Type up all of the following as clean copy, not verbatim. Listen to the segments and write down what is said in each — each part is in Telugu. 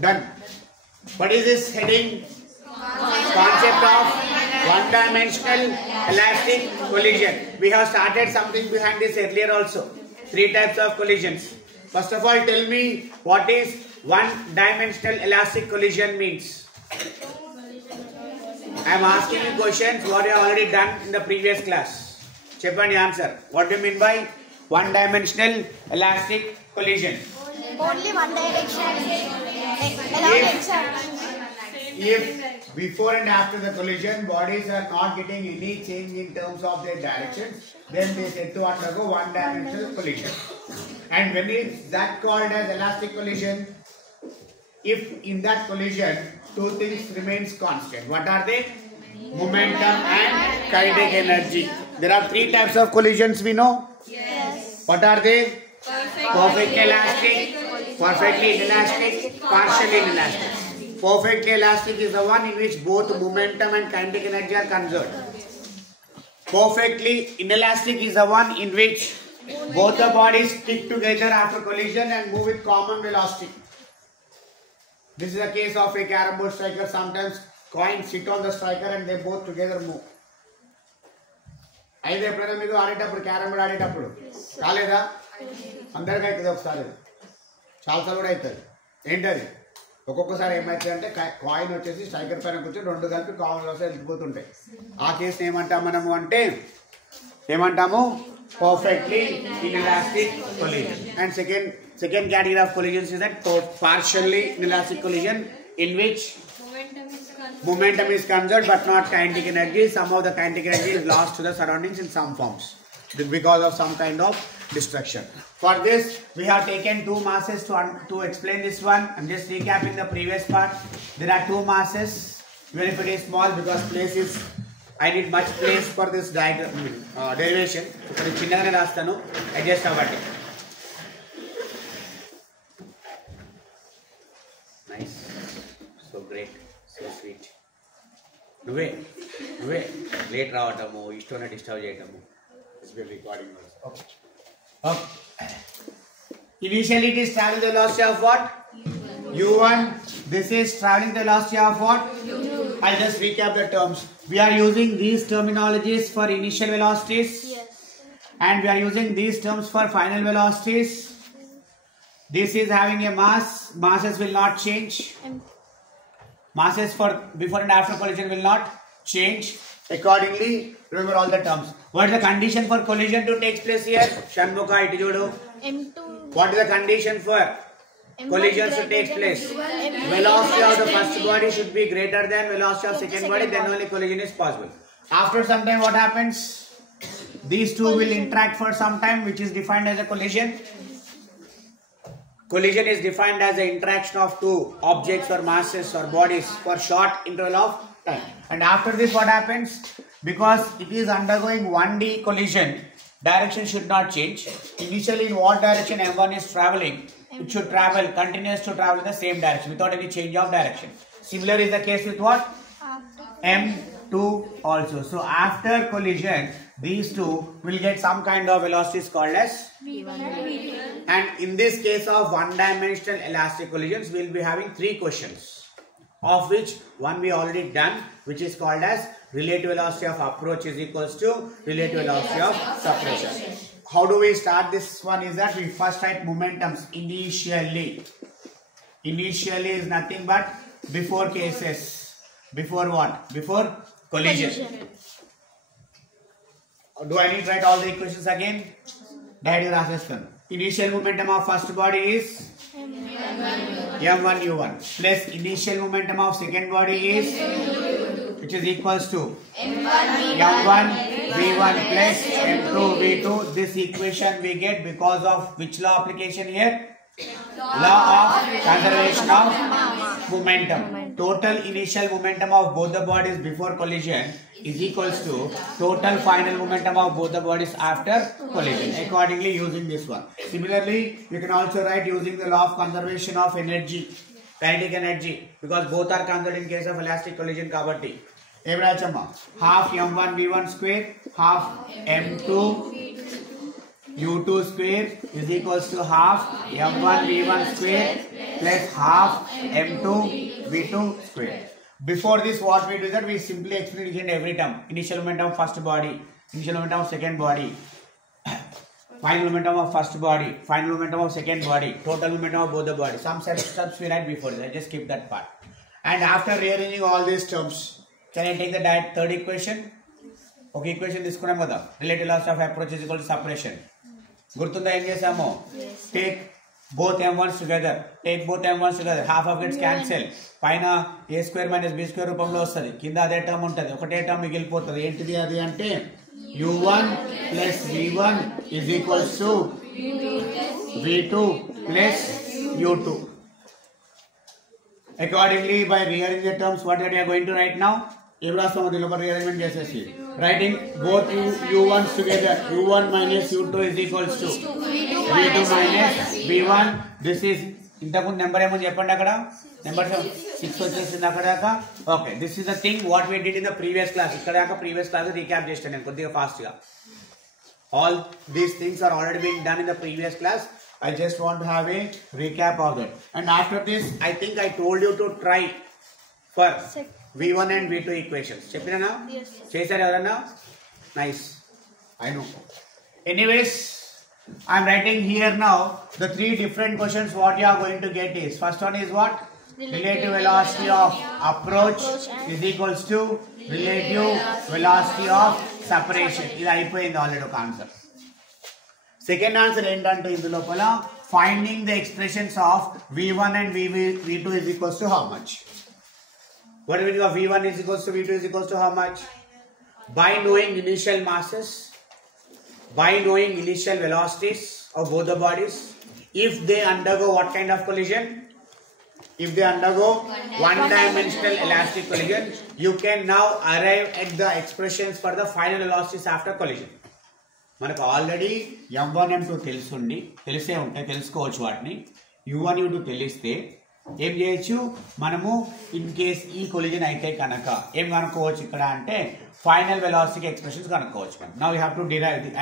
Done. What is this heading? Concept of one-dimensional elastic collision. We have started something behind this earlier also. 3 types of collisions. First of all, tell me what is one-dimensional elastic collision means. I am asking you questions what you have already done in the previous class. Cheppandi answer. What do you mean by one-dimensional elastic collision? Only one direction. If before and after the collision bodies are not getting any change in terms of their directions, then they said to undergo one-dimensional collision. And when is that called as elastic collision? If in that collision 2 things remains constant. What are they? Momentum and kinetic energy. There are 3 types of collisions we know. Yes. What are they? Perfectly elastic, perfectly inelastic, partially inelastic. Perfectly elastic is the one in which both momentum and kinetic energy are conserved. Perfectly inelastic is the one in which both the bodies stick together after collision and move with common velocity. This is a case of a carrom board striker. Sometimes coins sit on the striker and they both together move. అయితే ఎప్పుడైనా మీకు ఆడేటప్పుడు క్యారమ్ బోర్డ్ ఆడేటప్పుడు కాలేదా? అందరికీ అవుతుంది ఒకసారి, చాలాసార్లు కూడా అవుతుంది. ఏంటది? ఒక్కొక్కసారి ఏమవుతుంది అంటే కాయిన్ వచ్చేసి స్ట్రైకర్ పైన కూర్చొని 2 కలిపి కామన్ వస్తే వెళ్ళిపోతుంటాయి. ఆ కేసుని ఏమంటాం మనము అంటే ఏమంటాము? Perfectly inelastic collision. And second category of collisions is that partially inelastic collision, in which momentum is conserved but not kinetic energy. Some of the kinetic energy is lost to the surroundings in some forms because of some kind of destruction. For this, we have taken 2 masses to explain this one. I'm just recapping the previous part. There are 2 masses, even if it is small, because place is, I need much place for this diagram derivation. So, చిన్నగానే రాస్తాను, adjust అవ్వండి. Nice, so great, so sweet. నువ్వే లేట్ రావటము, ఇష్టం డిస్టర్బ్ చేయటము. It's been recording also. Okay. Initially it is traveling the velocity of what? U1. This is traveling the velocity of what? U2. I'll just recap the terms. We are using these terminologies for initial velocities. Yes. And we are using these terms for final velocities. This is having a mass. Masses will not change. Masses for before and after collision will not change. Accordingly, remember all the terms. What is the condition for collision to take place here? Shanmukha, iti jodu. M2. What is the condition for collisions to take place? Velocity of the first body should be greater than velocity of second body, then only collision is possible. After some time, what happens? These 2 will interact for some time, which is defined as a collision. Collision is defined as the interaction of 2 objects or masses or bodies for short interval of time. And after this, what happens? Because it is undergoing 1D collision, direction should not change. Initially, in what direction M1 is traveling, it should continues to travel in the same direction without any change of direction. Similar is the case with what? M2 also. So after collision, these 2 will get some kind of velocities called as V1. And in this case of one-dimensional elastic collisions, we will be having 3 questions, of which one we already done, which is called as relative velocity of approach is equals to relative velocity of separation. How do we start this one? Is that we first write momentums initially. Initially is nothing but before cases. Before what? Before collision. Do I need to write all the equations again? Diagram. Initial momentum of first body is M1 U1 plus initial momentum of second body is, which is equals to M1 V1 plus M2 V2. This equation we get because of which law application here? Law of conservation of momentum. Total initial momentum of both the bodies before collision is equals to total final momentum of both the bodies after collision. Accordingly, using this one. Similarly, you can also write using the law of conservation of energy, kinetic energy, because both are conserved in case of elastic collision. Kabatti. Half M1 V1 square, half M2 u2 square is equals to half m1 v1 square plus half m2 v2 square. Before this, what we do is that we simply explain each and every term. Initial momentum of first body, initial momentum of second body, final momentum of first body, final momentum of second body, total momentum of both the bodies. Some steps we write before this. I just skip that part. And after rearranging all these terms, can I take the third equation? Okay, equation తీసుకున్నాం కదా, relative loss of approach is equal to separation. గుర్తుందా ఏం చేసాము? Take both m1s together, take both m1s together, half of gets cancel, పైన a square minus b square రూపంలో వస్తుంది, కింద అదే టర్మ్ ఉంటుంది, ఒకటే టర్మ్ మిగిలిపోతుంది. ఏంటిది అది అంటే u1 plus v1 is equals to v2 plus u2. Accordingly, by rearranging the terms, what we are going to write now? ఏం రాస్తాము దీనిలో rearrangement చేసేసి, writing both u1s together, u1 minus u2 is equals to v2 minus v1. This is ఇంతకు నెంబర్ ఏమో చెప్పండి, అక్కడ నెంబర్ 6 వచ్చేసింది అక్కడ దాకా. Okay, this is the thing what we did in the previous class. ఇక్కడ దాకా ప్రీవియస్ క్లాస్ రీక్యాప్ చేస్తాను నేను కొద్దిగా ఫాస్ట్ గా. All these things are already being done in the previous class. I just want to have a recap of that. And after this, I think I told you to try for v1 and v2 equations. Cheppina? Yes. Chesara evarana? Nice. I know. Anyways, I am writing here now the three different questions what you are going to get is. First one is what? Relative velocity of approach is equals to relative velocity of separation. ఇది అయిపోయింది ఆల్రెడీ ఒక ఆన్సర్. సెకండ్ ఆన్సర్ ఏంటంటే ఇందు లోపల finding the expressions of v1 and v2 is equals to how much? What do we do of v1 is equals to v2 is equals to how much? By knowing initial masses, by knowing initial velocities of both the bodies, if they undergo what kind of collision? If they undergo one-dimensional elastic collision, you can now arrive at the expressions for the final velocities after collision. మనకు ఆల్రెడీ m1 m2 తెలిసే ఉంటాయి, తెలుసుకోవచ్చు వాటిని. u1 u2 తెలిస్తే ఏం చేయొచ్చు మనము, ఇన్ కేస్ ఈ కొలిజన్ అయితే కనుక ఏం కనుక్కోవచ్చు ఇక్కడ అంటే ఫైనల్ వెలాసిటీ ఎక్స్ప్రెషన్స్ కనుక్కోవచ్చు. Now you have to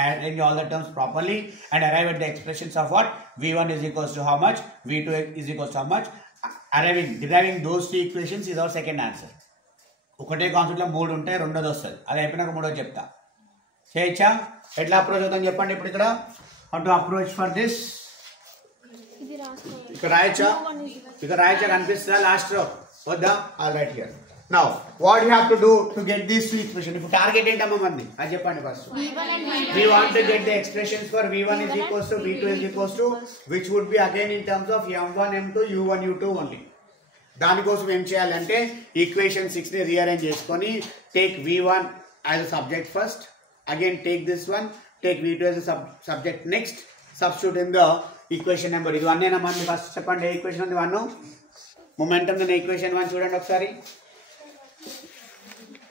arrange all the terms properly and arrive at the expressions of what? v1 is equals to how much, v2 is equals to how much. deriving those two equations is our second answer. ఒకటే కాన్సెప్ట్ లో మూడు ఉంటాయి, రెండోది వస్తుంది, అది అయిపోయినాక మూడోది చెప్తా. చేయొచ్చా? ఎట్లా అప్రోచ్ అవుతాం చెప్పండి. ఇప్పుడు ఇక్కడ how to approach for this, ఇక్కడ రాయొచ్చా? ఇక్కడ రాయొచ్చా? కనిపిస్తుందా లాస్ట్ రో? వద్దా? All right here. Now what you have to do to get these two equation. ఇప్పుడు టార్గెట్ ఏంటమ్మా మంది అది చెప్పండి first. We want to get the expressions for v1 is equals to v2 is equals to, which would be again in terms of m1 m2 u1 u2 only. దానికోసం ఏం చేయాలంటే ఈక్వేషన్ 6 ని రీఅరేంజ్ చేసుకొని take v1 as a subject first, again take this one, take v2 as a subject next, substitute in the equation number. ఇది 1 ఏనా మంది? ఫస్ట్ చెప్పండి ఏ ఈక్వేషన్ ఉంది? 1 మొమెంటం నేను ఈక్వేషన్ 1 చూడండి ఒకసారి.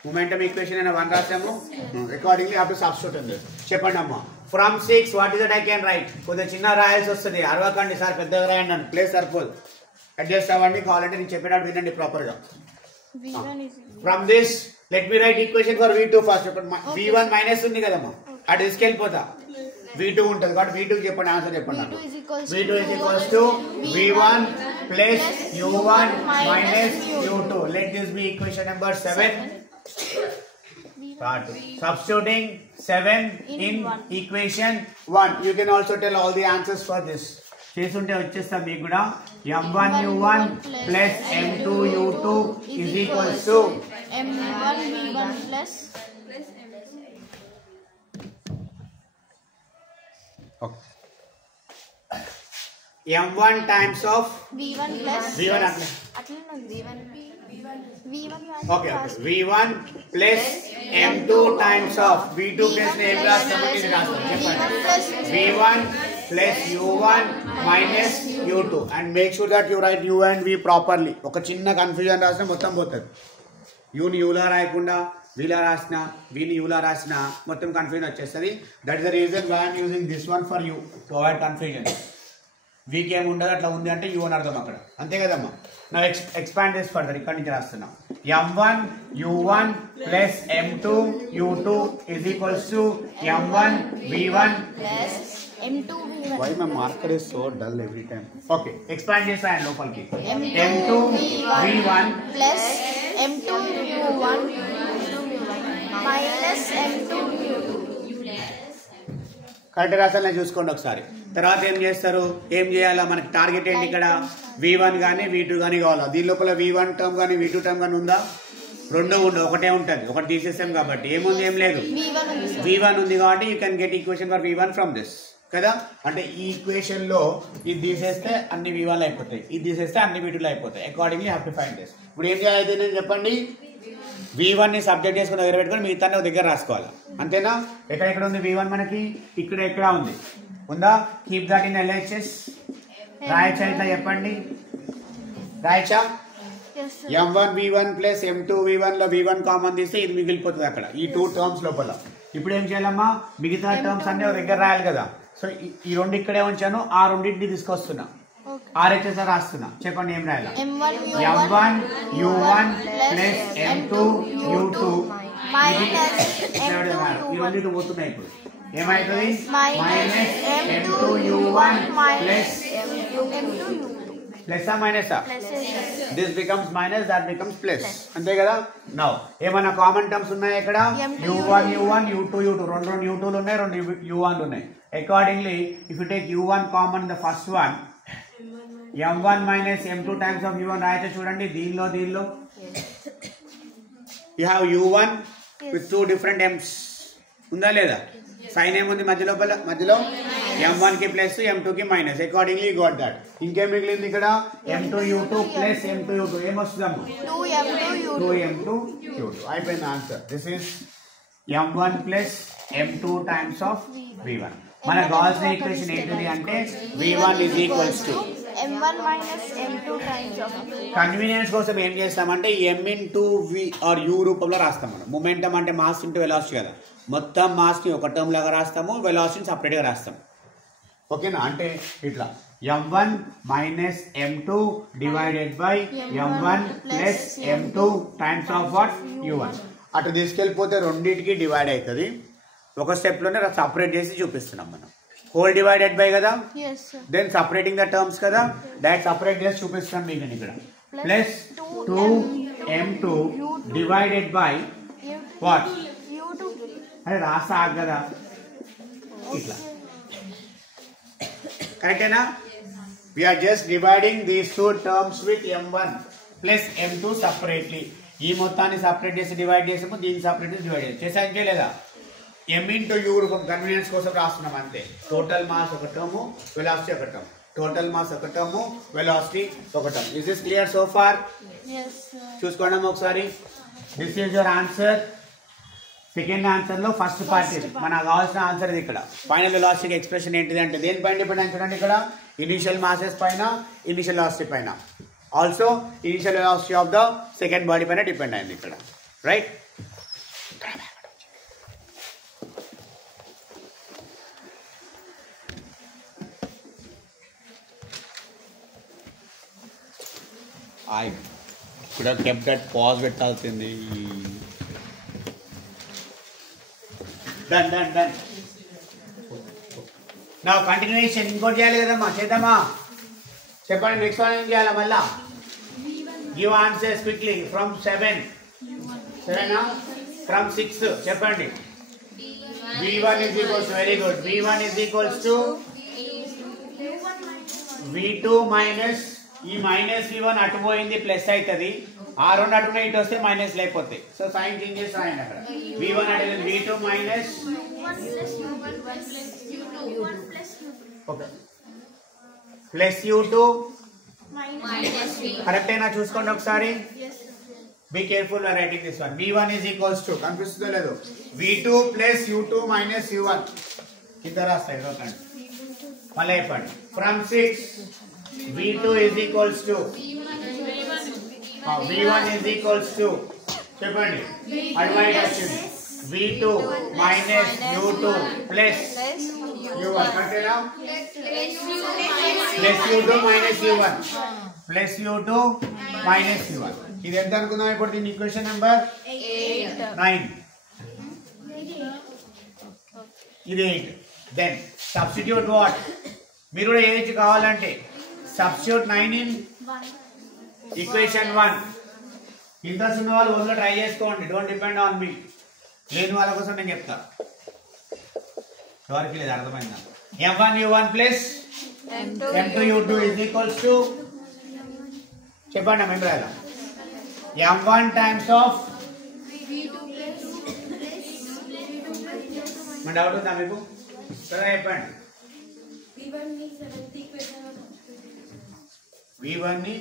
మొమెంటం ఈక్వేషన్ అయినా 1 రాసాము. Accordingly have to substitute in this. చెప్పండి అమ్మా. From 6 what is that I can write? కొద్దిగా చిన్న రాయాల్సి వస్తుంది, అరవకండి సార్ పెద్దగా రాయండి అని. ప్లేస్ సరిపోదు, అడ్జస్ట్ అవ్వండి. కావాలంటే నేను చెప్పేటట్టు వినండి ప్రాపర్ గా. From this let me right equation for v2 first. v1 minus ఉంది కదమ్మా, అటు తీసుకెళ్ళిపోతా. v2 ఉంటుంది కాబట్టి v2 చెప్పండి, ఆన్సర్ చెప్పండి. v2 is equals to v1 plus u1 minus u2. Let this be equation number 7. Substituting 7 in equation 1. You can also tell all the answers for this. చేస్తుంటే వచ్చేస్తా మీకు కూడా. m1 u1 plus m2 u2 is equals to m1 v1 plus m1 times of v1 plus v1 okay, v1 plus m2 times of v2 plus name v1 plus u1 minus u2 and make sure that you write u and v properly. ఒక చిన్న కన్ఫ్యూజన్ రాసినా మొత్తం పోతుంది. యూని యూలా రాయకుండా వీలా రాసిన, వీని యూలా రాసిన మొత్తం కన్ఫ్యూజన్ వచ్చేస్తుంది. That is the reason why I'm using this one for you to avoid confusion. Weak ఏమి ఉండదు, అట్లా ఉంది అంటే యూ అని అర్థం అక్కడ, అంతే కదమ్మా. నా ఎక్స్పాండ్ చేసి ఫర్దర్ ఇక్కడ నుంచి రాస్తున్నాం. m1 u1 plus m2 u2 is equals to m1 v1 plus M2 V1 why my marker is so dull every time. Okay expand చేస్తాను లోపలికి. M2 V1 plus M2 U1 minus M2 U2. Correct రాసాలని చూసుకోండి ఒకసారి. తర్వాత ఏం చేస్తారు, ఏం చేయాలా, మనకి టార్గెట్ ఏంటి ఇక్కడ V1 కానీ V2 కానీ కావాలా. దీని లోపల V1 టర్మ్ కానీ V2 టర్మ్ కానీ ఉందా? రెండు ఉండవు, ఒకటే ఉంటుంది. ఒకటి తీసేస్తాం కాబట్టి ఏముంది, ఏం లేదు. V1 ఉంది కాబట్టి you can get equation for V1 from this కదా. అంటే ఈ ఈక్వేషన్ లో ఇది తీసేస్తే అన్ని V1 అయిపోతాయి, ఇది తీసేస్తే అన్ని V2 అయిపోతాయి. Accordingly have to find this. ఇప్పుడు ఏం చేయాలి నేను చెప్పండి. V1 ని సబ్జెక్ట్ చేసుకుని దగ్గర పెట్టుకొని మిగతా దగ్గర రాసుకోవాలి, అంతేనా. ఎక్కడ ఉంది V1 మనకి? ఇక్కడ ఉంది, ఉందా? Keep that in LHS. రాయచ్చా ఇట్లా చెప్పండి, రాయచ్చా? M1 V1 plus M2 V1 లో V1 కామన్ తీస్తే ఇది మిగిలిపోతుంది అక్కడ ఈ 2 టర్మ్స్ లోపల. ఇప్పుడు ఏం చేయాలమ్మా, మిగతా టర్మ్స్ అన్ని దగ్గర రాయాలి కదా. సో ఈ రెండు ఇక్కడే ఉంచాను, ఆ రెండింటిని తీసుకొస్తున్నా, RHS రాస్తున్నా. చెప్పండి ఏం రాయాలి? M1 U1 plus M2 U2 ఈ రెండింటి పోతున్నాయి. ఇప్పుడు ఏమైతుంది? Minus M2 U1 plus plus minus. This becomes minus, that becomes plus, అంతే కదా. నౌ ఏమైనా కామన్ టర్మ్స్ ఉన్నాయి ఇక్కడ? U1 U2 రెండు U2లు ఉన్నాయి, రెండు U1లు ఉన్నాయి. Accordingly if you take U1 common the first one, M1 minus M2 times of U1 రాయచ్చు. చూడండి దీనిలో you have U1 with 2 different M's, ఉందా లేదా? సైన్ ఏముంది మధ్యలో? M1 కి ప్లస్ M2 కి మైనస్. Accordingly got that. ఇంకేం మిగిలింది ఇక్కడ? M2 U2 plus M2 U2 ఏమొస్తుందమ్మా? 2M2 U2. అయిపోయింది answer. This is M1 plus M2 times of V1. మనకు కావాల్సిన ఈక్వేషన్ ఏంటిది అంటే V1 is equals to M1 minus M2 times of convenience కోసం ఏం చేస్తామంటే M into V or U రూపంలో రాస్తాం. మనం మొమెంటం అంటే మాస్ ఇంటూ వెలాసిటీ కదా. మొత్తం మాస్ ని ఒక టర్మ్ లాగా రాస్తాము, వెలాసిటీని సపరేట్ గా రాస్తాం. ఓకేనా? అంటే ఇట్లా M1 minus M2 divided by M1 plus M2 times of what? U1. అటు తీసుకెళ్ళిపోతే రెండింటికి డివైడ్ అవుతుంది. ఒక స్టెప్ లోనే సపరేట్ చేసి చూపిస్తున్నాం మనం. హోల్ డివైడెడ్ బై కదా, దెన్ సపరేటింగ్ ద టర్మ్స్ కదా, డైరెక్ట్ సపరేట్ చేసి చూపిస్తాం మీకు ఇక్కడ. Plus 2M2 divided by what? అరే రాస్తా కదా ఇట్లా, కరెక్టేనా? We're just dividing these 2 terms with M1 plus M2 separately. ఈ మొత్తాన్ని సపరేట్ చేసి డివైడ్ చేసాము, దీన్ని సపరేట్ చేసి డివైడ్ చేసాం లేదా. M ఇంటూ U రూపం కన్వీనియన్స్ కోసం రాస్తున్నాం అంతే. టోటల్ మాస్ ఒక టర్ము, వెలాసిటీ ఒక టర్మ్. టోటల్ మాస్ ఒక టర్ము, వెలాసిటీ ఒక term. Is this clear so far? చూసుకోండి ఒకసారి. This is your answer. Second answer లో ఫస్ట్ పార్ట్ ఇది మనకు కావాల్సిన ఆన్సర్ ఇది. ఇక్కడ ఫైనల్ వెలాసిటీ ఎక్స్ప్రెషన్ ఏంటిది అంటే దేని పైన డిపెండ్ అయి చూడండి. ఇక్కడ ఇనిషియల్ మాసెస్ పైన, ఇనిషియల్ వెలాసిటీ పైన, also initial velocity of the second body పైన డిపెండ్ అయింది ఇక్కడ, right? I could have kept that pause పెట్టాల్సింది. Done. Now continuation ఇంకోటి చేయాలి కదమ్మా, చేద్దామా? చెప్పండి నెక్స్ట్ వన్ ఏం చేయాలి మళ్ళా? Give answers quickly from 7. From 6 చెప్పండి. V1 is equals to, very good. V1 is equals to V2 minus, ఈ మైనస్ V1 అటు పోయింది ప్లస్ అవుతుంది, ఆ రెండు అటు ఇటు వస్తే మైనస్ అయిపోతాయి. సో సైన్ చేంజ్ చేసి రాయండి అక్కడ. V1 అంటే V2 మైనస్ ప్లస్ U2 కరెక్టేనా? చూసుకోండి ఒకసారి. Be careful writing this one. V1 is equals to, కనిపిస్తుందో లేదు, V2 plus U2 minus U1 కింద రాస్తాయి మళ్ళీ చెప్పండి. From 6 V2 is equals to V1 is equals to చెప్పండి అటువైపు వచ్చింది V2 minus U2 plus U1 కరెక్టేనా? Plus U2 minus U1 plus U2 minus U1. ఇది ఎంత అనుకుందాం ఇప్పుడు? దీని ఈక్వేషన్ నెంబర్ 9. ఇది 8. దెన్ సబ్స్టిట్యూట్ వాట్, మీరు కూడా ఏది కావాలంటే సబ్స్టిట్యూట్ 9 ఇన్ ఈక్వేషన్ 1. ఇంట్రెస్ట్ ఉన్న వాళ్ళు ఓన్లో ట్రై చేసుకోండి, డోంట్ డిపెండ్ ఆన్ మీ. లేని వాళ్ళ కోసం నేను చెప్తా, ఎవరికి లేదు, అర్థమైందా? M1U1 plus M2U2 is equals to, చెప్పండి మెంబర్, M1 టైమ్స్ ఆఫ్, మన డౌట్ ఉందా మీకు? సరే చెప్పండి. V1 ని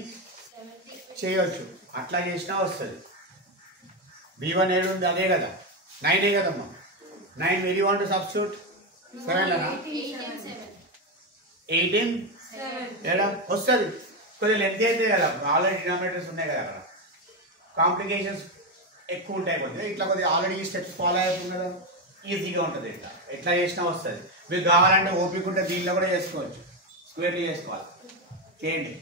చేయొచ్చు, అట్లా చేసినా వస్తుంది. V1 ఏడు ఉంది, అదే కదా 9 కదమ్మా. 9 వెరీ వాంట్ టు సబ్స్టిట్యూట్, సరేనా? 18 ఏడా వస్తుంది. కొద్దిగా లెంత్ అయితే కదా, ఆల్రెడీ డినామినేటర్స్ ఉన్నాయి కదా, అక్కడ కాంప్లికేషన్స్ ఎక్కువ ఉంటాయి. కొద్దిగా ఇట్లా కొద్దిగా ఆల్రెడీ స్టెప్స్ ఫాలో అవుతుంది కదా, ఈజీగా ఉంటుంది. ఇట్లా ఎట్లా చేసినా వస్తుంది. మీకు కావాలంటే ఓపిక ఉంటే దీనిలో కూడా చేసుకోవచ్చు, స్క్వేర్లీ చేసుకోవాలి, చేయండి.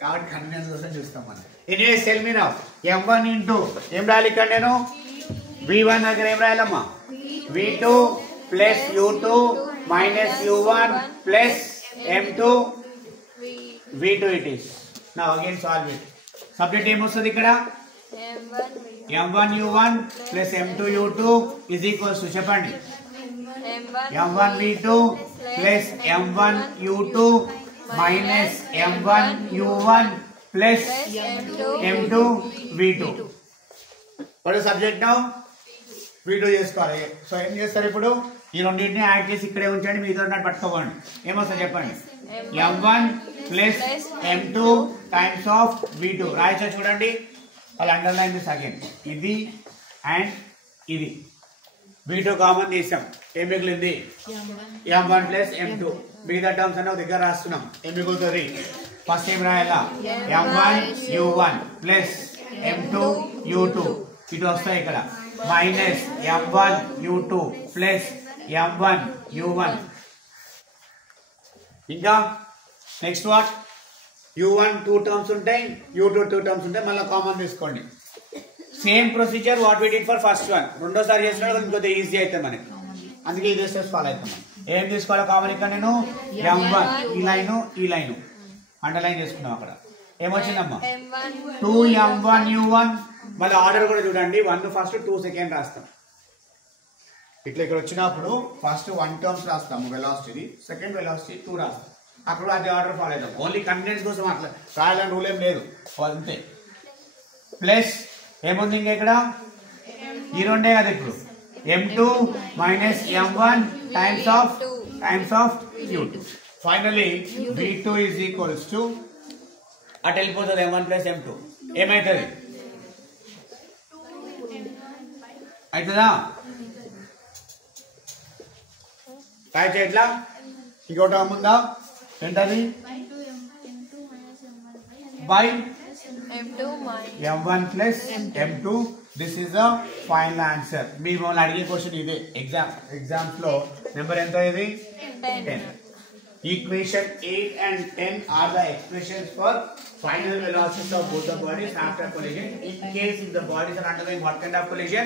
కాబట్టి కన్వీనియన్స్ కోసం చూస్తాం మనం. Anyways tell me now, M1 into ఏం రాయాలి ఇక్కడ నేను? V1 దగ్గర ఏం రాయాలమ్మా? V2 plus U2 minus U1 plus M2 V2 it is. Now again solve it. Subject ఏమొస్తుంది ఇక్కడ? M1U1 plus M2U2 is equals to, చెప్పండి, M1V2 plus M1U2 minus M1U1 plus M2V2. What is subject now? V2 చేసుకోవాలి. సో ఏం చేస్తారు ఇప్పుడు? ఈ రెండింటిని యాడ్ చేసి ఇక్కడే ఉంచండి, మీతో పట్టుకోకండి. ఏమొస్తుంది చెప్పండి? M1 plus M2 times of V2. రాయచ్చా చూడండి, వాళ్ళు అండర్లైన్ దిస్ అగైన్. ఇది అండ్ ఇది V2 కామన్ తీసాం, ఏం మిగిలింది? M1 plus M2. మిగతా టర్మ్స్ అన్న దగ్గర రాస్తున్నాం, ఏం మిగులుతుంది? ఫస్ట్ ఏం రాయాలా? M1U1 ప్లస్ M2U2 ఇటు వస్తాయి ఇక్కడ, మైనస్ M1U2 ప్లస్ M1U1. ఇంకా నెక్స్ట్ వాట్? U1 2 టర్మ్స్ ఉంటాయి, U2 2 టర్మ్స్ ఉంటాయి, మళ్ళీ కామన్ తీసుకోండి. Same procedure what we did for first one. రెండోసారి చేసినా కొద్దిగా ఈజీ అవుతుంది మనకి, అందుకే ఇదే స్టెప్స్ ఫాలో అవుతాం. ఏం తీసుకోవాలో కామన్ ఇక్కడ నేను M1 ఈ లైను ఈ లైను అండర్లైన్ చేసుకున్నాం. అక్కడ ఏమొచ్చిందమ్మా? 2M1U1. మళ్ళీ ఆర్డర్ కూడా చూడండి, 1 ఫస్ట్ 2 సెకండ్ రాస్తాం. ఇట్లా ఇక్కడ వచ్చినప్పుడు ఫస్ట్ 1 టర్మ్స్ రాస్తాము వెలాసిటీ, సెకండ్ వెలాసిటీ 2 రాస్తాం. అక్కడ అదే ఆర్డర్ ఫాలో అవుతాం. ఓన్లీ కన్వీనియన్స్ కోసం అట్లా రాయాలని రూల్ ఏం లేదు, అంతే. ప్లస్ ఏముంది ఇంకా ఇక్కడ? ఈ రెండే కదా ఇప్పుడు, M2 minus M1 times of U2. Finally V2 is equals to, అటు వెళ్ళిపోతుంది M1 ప్లస్ M2. ఏమవుతుంది? అవుతుందా? టైప్ చేయట్లా? ఇంకోటి ఉందా? ఏంటది? By M1 plus M2. This is the final answer. మీరు మమ్మల్ని అడిగే క్వశ్చన్ ఇదే ఎగ్జామ్స్ లో. నెంబర్ ఎంత ఇది? 10. Equation 8 and 10 are the expressions for final velocities of both the bodies after collision. In case if the bodies are undergoing what kind of collision?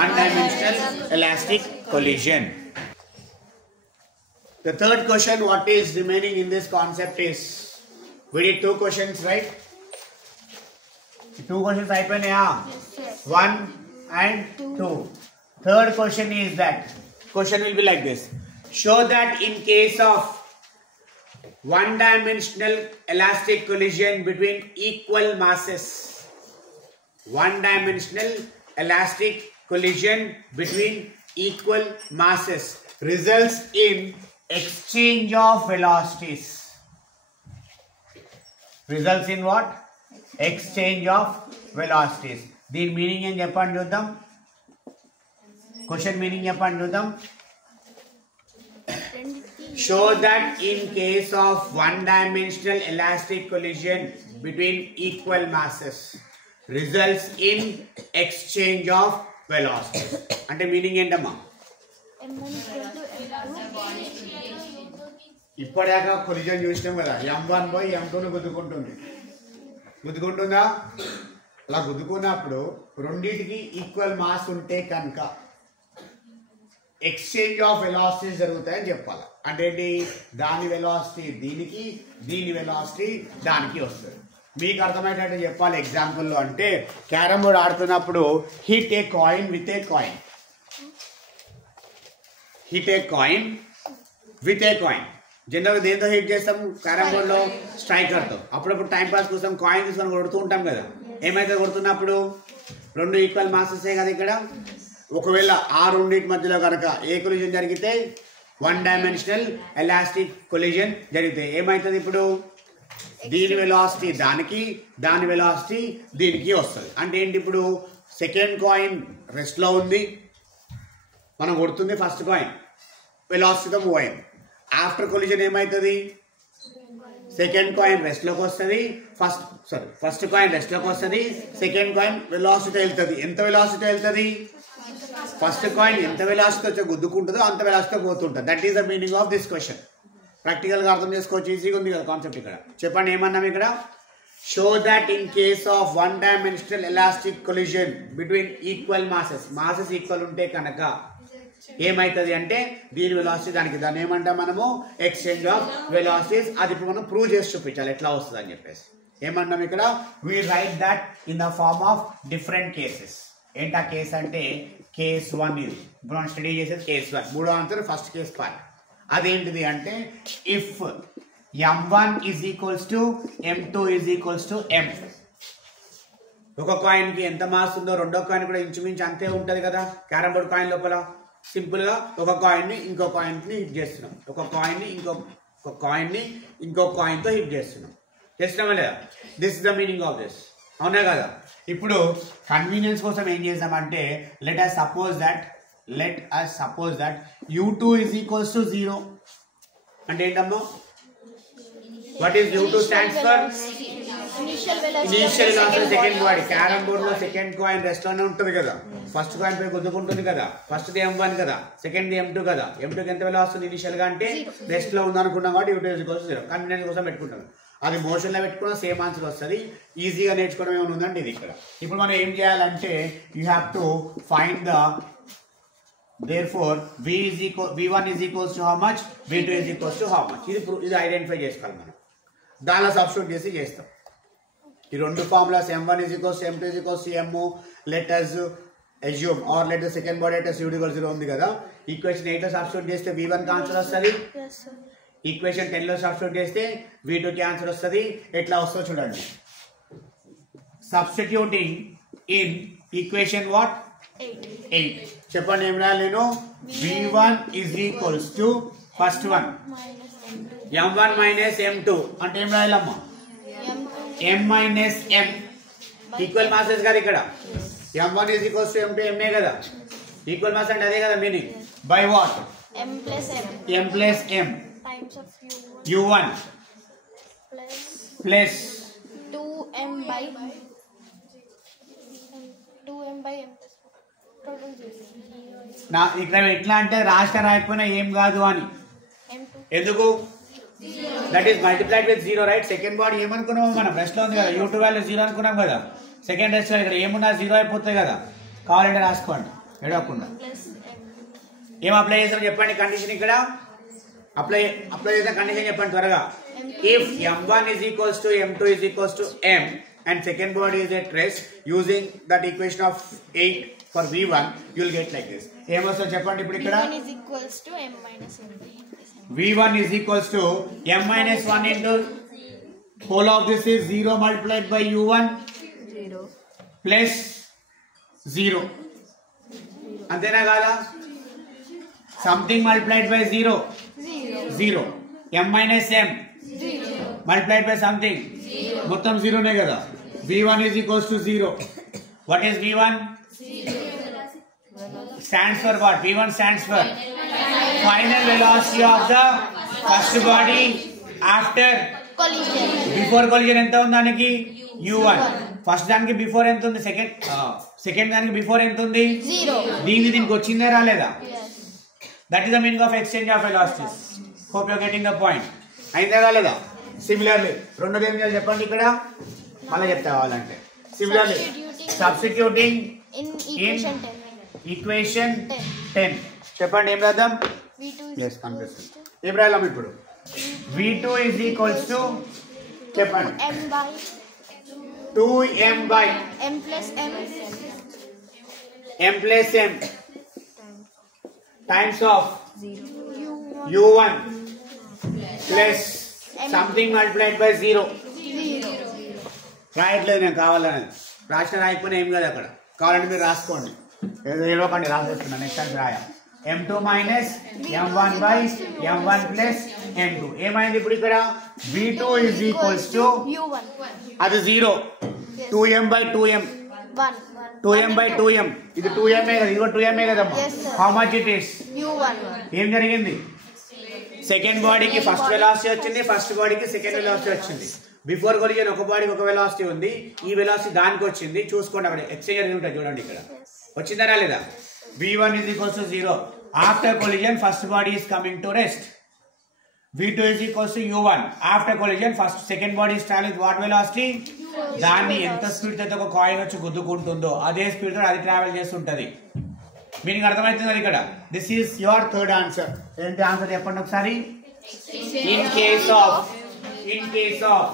One-dimensional elastic collision. The third question, what is remaining in this concept is, we did 2 questions, right? 2 questions అయిపోయినాయా? 1 and 2. Third question is that, question will be like this. Show that in case of one-dimensional elastic collision between equal masses, one-dimensional elastic collision between equal masses results in exchange of velocities. Results in what? Exchange of velocities. దీని మీనింగ్ ఏం చెప్పండి చూద్దాం. క్వశ్చన్ మీనింగ్ చెప్పండి చూద్దాం. Show that in case of one-dimensional elastic collision between equal masses results in exchange of velocities. అంటే మీనింగ్ ఏంటమ్మా? ఇప్పటిదాకా కొలిజన్ చూసినాం కదా, M1 బై M2ను గుద్దుకుంటుందా? అలా గుద్దుకున్నప్పుడు రెండింటికి ఈక్వల్ మాస్ ఉంటే కనుక ఎక్స్చేంజ్ ఆఫ్ వెలాసిటీస్ జరుగుతాయని చెప్పాలి. అంటే ఏంటి, దాని వెలాసిటీ దీనికి, దీని వెలాసిటీ దానికి వస్తుంది. మీకు అర్థమయ్యేటట్టు చెప్పాలి ఎగ్జాంపుల్లో. అంటే క్యారమ్ బోర్డ్ ఆడుతున్నప్పుడు hit A coin with a coin, hit A coin with a coin. జనరల్గా దేంతో హిట్ చేస్తాం క్యారమ్ బోర్డ్లో? స్ట్రైకర్తో. అప్పుడప్పుడు టైం పాస్ కోసం కాయిన్ తీసుకొని కొడుతూ ఉంటాం కదా. ఏమైతే కొడుతున్నప్పుడు రెండు ఈక్వల్ మాసెసే కదా ఇక్కడ. ఒకవేళ ఆ రెండింటి మధ్యలో కనుక ఏ కొలిజన్ జరిగితే, వన్ డైమెన్షనల్ ఎలాస్టిక్ కొలిజన్ జరిగితే ఏమవుతుంది? ఇప్పుడు దీని వెలాసిటీ దానికి, దాని వెలాసిటీ దీనికి వస్తుంది. అంటే ఏంటి, ఇప్పుడు సెకండ్ కాయిన్ రెస్ట్లో ఉంది, మనం కొడుతుంది ఫస్ట్ కాయిన్, వెలాసిటీతో మూవ్ అయింది. ఆఫ్టర్ కొలిజన్ ఏమవుతుంది? సెకండ్ కాయిన్ రెస్ట్లోకి వస్తుంది, ఫస్ట్ కాయిన్ రెస్ట్లోకి వస్తుంది, సెకండ్ కాయిన్ వెలాసిటీతో వెళ్తుంది. ఎంత వెలాసిటీతో వెళ్తుంది? ఫస్ట్ కాయిన్ ఎంత వెలాసిటీతో గుద్దుకుంటుందో అంత వెలాసిటీతో పోతుంటుంది. That is the meaning of this question. ప్రాక్టికల్గా అర్థం చేసుకోవచ్చు, ఈజీగా ఉంది కదా కాన్సెప్ట్. ఇక్కడ చెప్పండి ఏమన్నాం ఇక్కడ? Show that in case of one dimensional elastic collision between equal masses, masses equal ఉంటే కనుక ఏమవుతుంది అంటే దీని వెలాసిటీ దానికి, దాన్ని ఏమంటాం మనము? Exchange of velocities. అది ఇప్పుడు మనం ప్రూవ్ చేసి చూపించాలి ఎట్లా వస్తుంది అని చెప్పేసి. ఏమన్నాం ఇక్కడ? We write that in the form of different cases. ఏంటా కేసు అంటే కేస్ 1 ఇది. ఇప్పుడు మనం స్టడీ చేసేది కేస్ 1. మూడో ఆన్సర్ ఫస్ట్ కేస్ పార్ట్. అదేంటిది అంటే if m1 is equals to m2 is equals to m. ఒక కాయిన్కి ఎంత మాస్ ఉందో రెండో కాయిన్ కూడా ఇంచుమించు అంతే ఉంటుంది కదా క్యారమ్ బోర్డ్ కాయిన్ లోపల. సింపుల్గా ఒక కాయిన్ని ఇంకో కాయిన్ని హిట్ చేస్తున్నాం, ఒక కాయిన్ని ఇంకో కాయిన్తో హిట్ చేస్తున్నామా లేదా? This is the meaning of this. అవునా కదా? ఇప్పుడు కన్వీనియన్స్ కోసం ఏం చేద్దామంటే let us suppose that u2 is equals to 0. అంటే ఏంటమ్మా? What is u2 stands for? Initial velocity second body. Carrom board లో సెకండ్ కాయిన్ రెస్ట్ లోనే ఉంటుంది కదా, ఫస్ట్ కాయిన్ పై గుద్దుకుంటుంది కదా. ఫస్ట్ ది m1 కదా, సెకండ్ ది m2 కదా. m2కి ఎంత వెలా వస్తుంది ఇనిషియల్ గా అంటే రెస్ట్ లో ఉందనుకున్నాం కాబట్టి u2 is equals to 0. Convenience కోసం పెట్టుకుంటాం. అది మోషన్ లో పెట్టుకున్న సేమ్ ఆన్సర్ వస్తుంది. ఈజీగా నేర్చుకోవడం ఏమైనా ఉందంటే ఇది ఇక్కడ. ఇప్పుడు మనం ఏం చేయాలంటే you have to find the therefore v1 is equals to how much, v2 is equals to how much. ఇది ఐడెంటిఫై చేసుకోవాలి మనం. దానిలో సబ్స్టిట్యూట్ చేసి చేస్తాం. ఈ రెండు formulas m1 is equals to m2 is equals to m. let us assume or let the second body at u equals 0 ఉంది కదా. ఈక్వేషన్ 8 లో సబ్స్టిట్యూట్ చేస్తే v1 కి ఆన్సర్ వస్తుంది. ఈక్వేషన్ 10 లో సబ్స్టిట్యూట్ చేస్తే v2 కి ఆన్సర్ వస్తుంది. ఎట్లా వస్తుందో చూడండి. Substituting in equation what 8. చెప్పండి ఏం రాయాలి నేను? v1 is equals to first one m1 minus m2 అంటే ఏం రాయాలమ్మా? m minus m. Equal masses కదా ఇక్కడ. m1 is equals to m2 m కదా. ఈక్వల్ మాస్ అంటే అదే కదా meaning. By what? m plus m times of u1 plus 2m by m. నా ఇక్కడ ఎట్లా అంటే రాష్ట్ర రాయకపోయినా ఏం కాదు అని. ఎందుకు? That is multiplied with 0 right. Second body ఏమనుకున్నాము మనం? రెస్ట్ లో ఉంది కదా, u2 వాల్యూ 0 అనుకున్నాం కదా. సెకండ్ రెస్ట్ ఇక్కడ ఏమున్నా 0 అయిపోతాయి కదా. కావాలంటే రాసుకోండి ఎడవకుండా. ఏం అప్లై చేస్తారో చెప్పండి కండిషన్ ఇక్కడ. అప్లై చేసిన కండిషన్ చెప్పండి త్వరగా. If m1 is equals to m2 is equals to m and second body is at rest, using that equation of 8 for v1 you will get like this. ఏం వస్తుందో చెప్పండి ఇప్పుడు ఇక్కడ. v1 is equals to m minus m. v1 is equals to m minus 1 into whole of this is 0 multiplied by u1 plus 0. అంతేనా కాదా? Something multiplied by 0. m minus m multiplied by something మొత్తం 0 నే కదా. v1 is equals to 0. What is v1? Stands for what? v1 stands for final velocity of the first body after collision. Before collision ఎంత ఉంది దానికి? u1. ఫస్ట్ దానికి బిఫోర్ ఎంత ఉంది? సెకండ్ దానికి బిఫోర్ ఎంత ఉంది? 0. దీనికి వచ్చిందే రాలేదా? That is the meaning of exchange of velocities. Hope you are getting the point. అయిందా కాలేదా? సిమిలర్లీ రెండోది ఏం చేయాలి చెప్పండి ఇక్కడ. మళ్ళీ చెప్తా కావాలంటే. Similarly substituting in equation 10. Equation 10. చెప్పండి ఏం రాద్దాం? V2 కనిపిస్తుంది. ఏం రాయాలి ఇప్పుడు? V2 ఈజ్ ఈక్వల్స్ టు చెప్పండి 2m by m plus m times of u1 plus something multiplied by 0. రాయట్లేదు నేను కావాలని, రాసిన రాయకపోయినా ఏం కాదు, అక్కడ కావాలంటే మీరు రాసుకోండి, ఏదో ఏడవకండి, రాసేస్తున్నాను. నెక్స్ట్ టైం రాయ m2 minus m1 by m1 plus m2. ఏమైంది ఇప్పుడు ఇక్కడ? v2 is equals to u1 అది 0 2m by 2m 2m by 2m ఇది 2m కదా, ఇది కూడా 2m కదమ్మా. Yes, sir. How much it is? u1 ఏం జరిగింది? సెకండ్ బాడీకి ఫస్ట్ వెలాసిటీ వచ్చింది, ఫస్ట్ బాడీకి సెకండ్ వెలాసిటీ వచ్చింది. బిఫోర్ కొలిజన్ ఒక బాడీకి ఒక వెలాసిటీ ఉంది, ఈ వెలాసిటీ దానికి వచ్చింది. చూసుకోండి అక్కడ ఎక్స్చేంజ్ ఉంటుంది చూడండి, ఇక్కడ వచ్చిందా రాలేదా? v1 is equals to 0. After collision first body is coming to rest. v2 is equals to u1. After collision second body is traveling with what velocity? దాన్ని ఎంత స్పీడ్ తో ఒక కాయిన్ వచ్చి గుద్దుకుంటుందో అదే స్పీడ్ తో అది ట్రావెల్ చేస్తుంటది. మీనింగ్ అర్థమవుతుంది ఇక్కడ. This is your third answer. ఏంటి ఆన్సర్ చెప్పండి ఒకసారి. In case of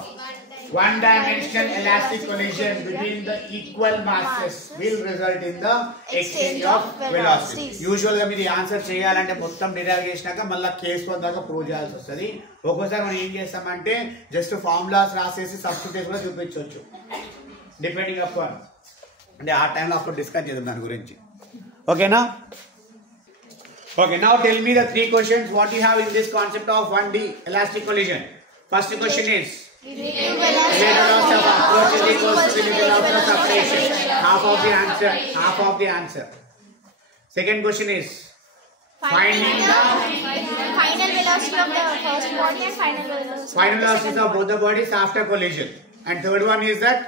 one dimensional elastic collision between the equal masses will result in the exchange of velocity. Usual గా మీరు ఆన్సర్ చేయాలంటే మొత్తం డిరైవ్ చేసినాక మళ్ళీ కేస్ వన్ దాకా ప్రూవ్ చేయాల్సి వస్తుంది. ఒక్కోసారి మనం ఏం చేస్తామంటే జస్ట్ ఫార్ములాస్ రాసేసి సబ్స్టిట్యూట్ కూడా చూపించవచ్చు, డిపెండింగ్ అపాన్ అంటే ఆ టైంలో అప్పుడు డిస్కస్ చేద్దాం దాని గురించి. ఓకేనా? Okay, now tell me the 3 questions what you have in this concept of 1D elastic collision. First question is velocity of approach is equals to velocity of separation. Half of the answer. Second question is finding the final velocity of the first body and final velocity of both the bodies after collision. And third one is that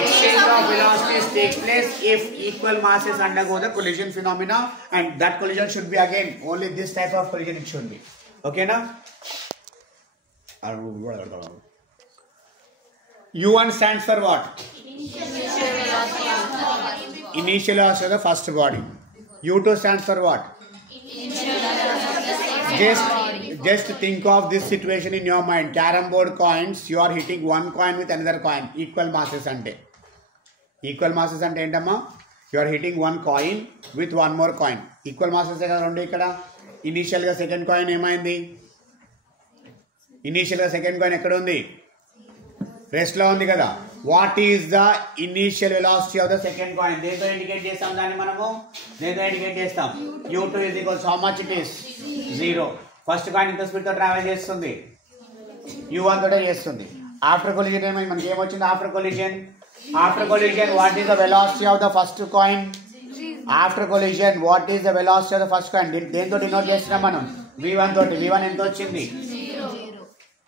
exchange of velocities takes place if equal masses undergo the collision phenomena, and that collision should be again only this type of collision it should be. Okay na? U1 stands for what? Initial velocity of the first body. U2 stands for what? Just think of this situation in your mind. Carrom board coins, you are hitting one coin with another coin. Equal masses ante ఏంటమ్మా? You are hitting one coin with one more coin. Equal masses కదా రెండు ఇక్కడ. ఇనీషియల్ గా సెకండ్ కాయిన్ ఏమైంది? ఇనీషియల్ గా సెకండ్ కాయిన్ ఎక్కడ ఉంది? రెస్ట్ లో ఉంది కదా. What is the initial velocity of the second coin? దేంతో ఇండికేట్ చేస్తాం దాన్ని మనము? దేంతో ఇండికేట్ చేస్తాం? u2 is equals how much it is? 0. First coin ఇంత స్పీడ్ తో ట్రావెల్ చేస్తుంది, u1 తోటే చేస్తుంది. ఆఫ్టర్ కొలిజన్ ఏమైంది? మనకి ఏమొచ్చింది after collision? What is the velocity of the first coin? After collision what is the velocity of the first coin? దేంతో డినోట్ చేస్తున్నాం మనం? v1 తోటి. v1 ఎంత వచ్చింది?